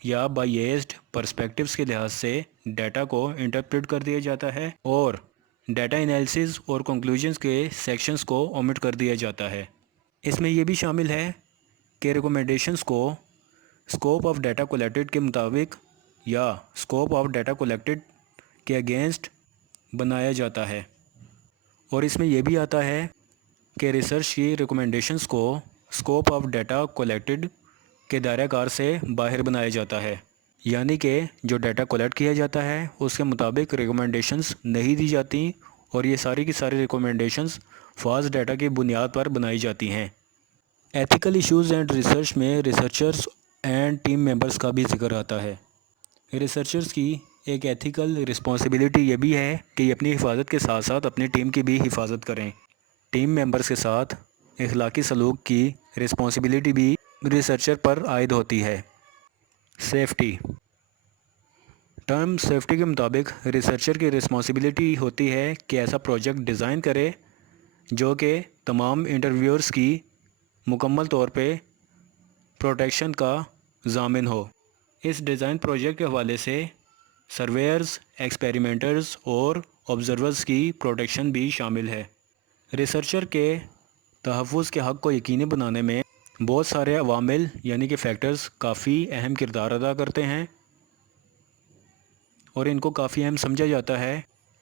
یا بائیسڈ پرسپیکٹیوز کے لحاظ سے ڈیٹا کو انٹرپریٹ کر دیا جاتا ہے، اور ڈیٹا انالیسز اور کنکلوژنز کے سیکشنز کو اومٹ کر دیا جاتا ہے۔ اس میں یہ بھی شامل ہے کہ ریکومنڈیشنز کو اسکوپ آف ڈیٹا کلیکٹڈ کے مطابق یا اسکوپ آف ڈیٹا کلیکٹڈ کے اگینسٹ بنایا جاتا ہے، اور اس میں یہ بھی آتا ہے کہ ریسرچ کی ریکومنڈیشنز کو اسکوپ آف ڈیٹا کلیکٹڈ کے دائرہ کار سے باہر بنایا جاتا ہے، یعنی کہ جو ڈیٹا کلیکٹ کیا جاتا ہے اس کے مطابق ریکومنڈیشنز نہیں دی جاتی، اور یہ ساری کی ساری ریکومنڈیشنز فالس ڈیٹا کی بنیاد پر بنائی جاتی ہیں۔ ایتھیکل ایشوز اینڈ ریسرچ میں ریسرچرز اینڈ ٹیم ممبرز کا بھی ذکر آتا ہے۔ ریسرچرز کی ایک ایتھیکل رسپانسبلٹی یہ بھی ہے کہ یہ اپنی حفاظت کے ساتھ ساتھ اپنی ٹیم کی بھی حفاظت کریں۔ ٹیم ممبرز کے ساتھ اخلاقی سلوک کی رسپانسبلٹی بھی ریسرچر پر عائد ہوتی ہے۔ سیفٹی ٹرم سیفٹی کے مطابق ریسرچر کی رسپانسبلٹی ہوتی ہے کہ ایسا پروجیکٹ ڈیزائن کرے جو کہ تمام انٹرویورز کی مکمل طور پہ پروٹیکشن کا ضامن ہو۔ اس ڈیزائن پروجیکٹ کے حوالے سے سرویئرز، ایکسپیریمنٹرز اور آبزرورز کی پروٹیکشن بھی شامل ہے۔ ریسرچر کے تحفظ کے حق کو یقینی بنانے میں بہت سارے عوامل یعنی کہ فیکٹرز کافی اہم کردار ادا کرتے ہیں، اور ان کو کافی اہم سمجھا جاتا ہے،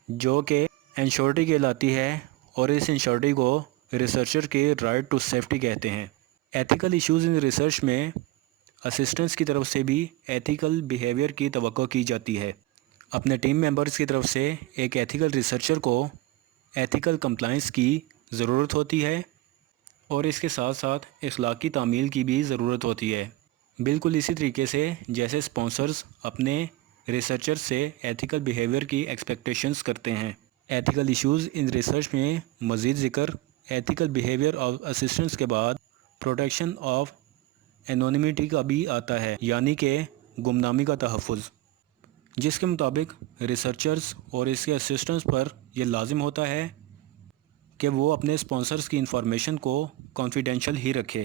جو کہ انشورٹی کہلاتی ہے، اور اس انشورٹی کو ریسرچر کے رائٹ ٹو سیفٹی کہتے ہیں۔ ایتھیکل ایشوز ان ریسرچ میں اسسٹنٹس کی طرف سے بھی ایتھیکل بیہیویئر کی توقع کی جاتی ہے۔ اپنے ٹیم ممبرز کی طرف سے ایک ایتھیکل ریسرچر کو ایتھیکل کمپلائنس کی ضرورت ہوتی ہے، اور اس کے ساتھ ساتھ اخلاقی تعمیل کی بھی ضرورت ہوتی ہے، بالکل اسی طریقے سے جیسے اسپانسرز اپنے ریسرچر سے ایتھیکل بیہیویئر کی ایکسپیکٹیشنز کرتے ہیں۔ ایتھیکل ایشوز ان ریسرچ میں مزید ذکر ایتھیکل بیہیویئر آف اسسٹنٹس کے بعد پروٹیکشن آف انونیمٹی کا بھی آتا ہے، یعنی کہ گمنامی کا تحفظ، جس کے مطابق ریسرچرز اور اس کے اسسٹنٹس پر یہ لازم ہوتا ہے کہ وہ اپنے اسپانسرز کی انفارمیشن کو کانفیڈینشیل ہی رکھے،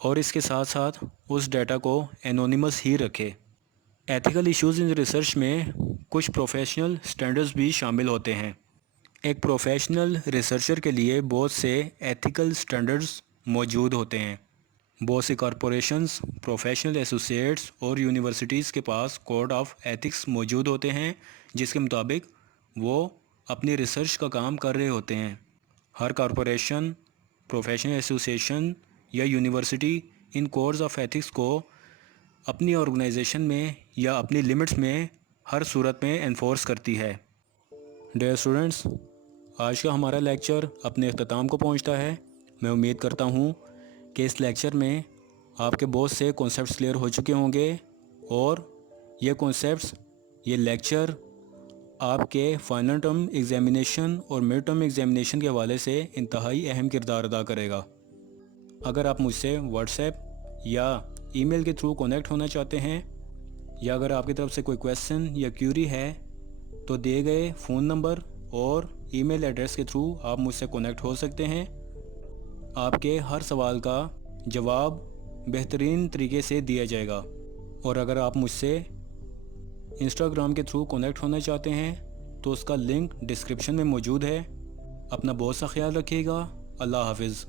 اور اس کے ساتھ ساتھ اس ڈیٹا کو انونیمس ہی رکھے۔ ایتھیکل ایشوز ان ریسرچ میں کچھ پروفیشنل سٹینڈرڈز بھی شامل ہوتے ہیں۔ ایک پروفیشنل ریسرچر کے لیے بہت سے ایتھیکل سٹینڈرڈز موجود ہوتے ہیں، بہت سی کارپوریشنز، پروفیشنل ایسوسیٹس اور یونیورسٹیز کے پاس کوڈ آف ایتھکس موجود ہوتے ہیں جس کے مطابق وہ اپنی ریسرچ کا کام کر رہے ہوتے ہیں۔ ہر کارپوریشن، پروفیشنل ایسوسیشن یا university in codes of ethics کو اپنی آرگنائزیشن میں یا اپنی لمٹس میں ہر صورت میں انفورس کرتی ہے۔ ڈیئر اسٹوڈنٹس، آج کا ہمارا لیکچر اپنے اختتام کو پہنچتا ہے۔ میں امید کرتا ہوں کہ اس لیکچر میں آپ کے بہت سے کانسیپٹس کلیئر ہو چکے ہوں گے اور یہ کانسیپٹس، یہ لیکچر آپ کے فائنل ٹرم ایگزامینیشن اور مڈ ٹرم ایگزامینیشن کے حوالے سے انتہائی اہم کردار ادا کرے گا۔ اگر آپ مجھ سے واٹس ایپ یا ای میل کے تھرو کونیکٹ ہونا چاہتے ہیں یا اگر آپ کی طرف سے کوئی کویسچن یا کیوری ہے تو دیے گئے فون نمبر اور ای میل ایڈریس کے تھرو آپ مجھ سے کونیکٹ ہو سکتے ہیں۔ آپ کے ہر سوال کا جواب بہترین طریقے سے دیا جائے گا۔ اور اگر آپ مجھ سے انسٹاگرام کے تھرو کونیکٹ ہونا چاہتے ہیں تو اس کا لنک ڈسکرپشن میں موجود ہے۔ اپنا بہت سا خیال رکھیے گا۔ اللہ حافظ۔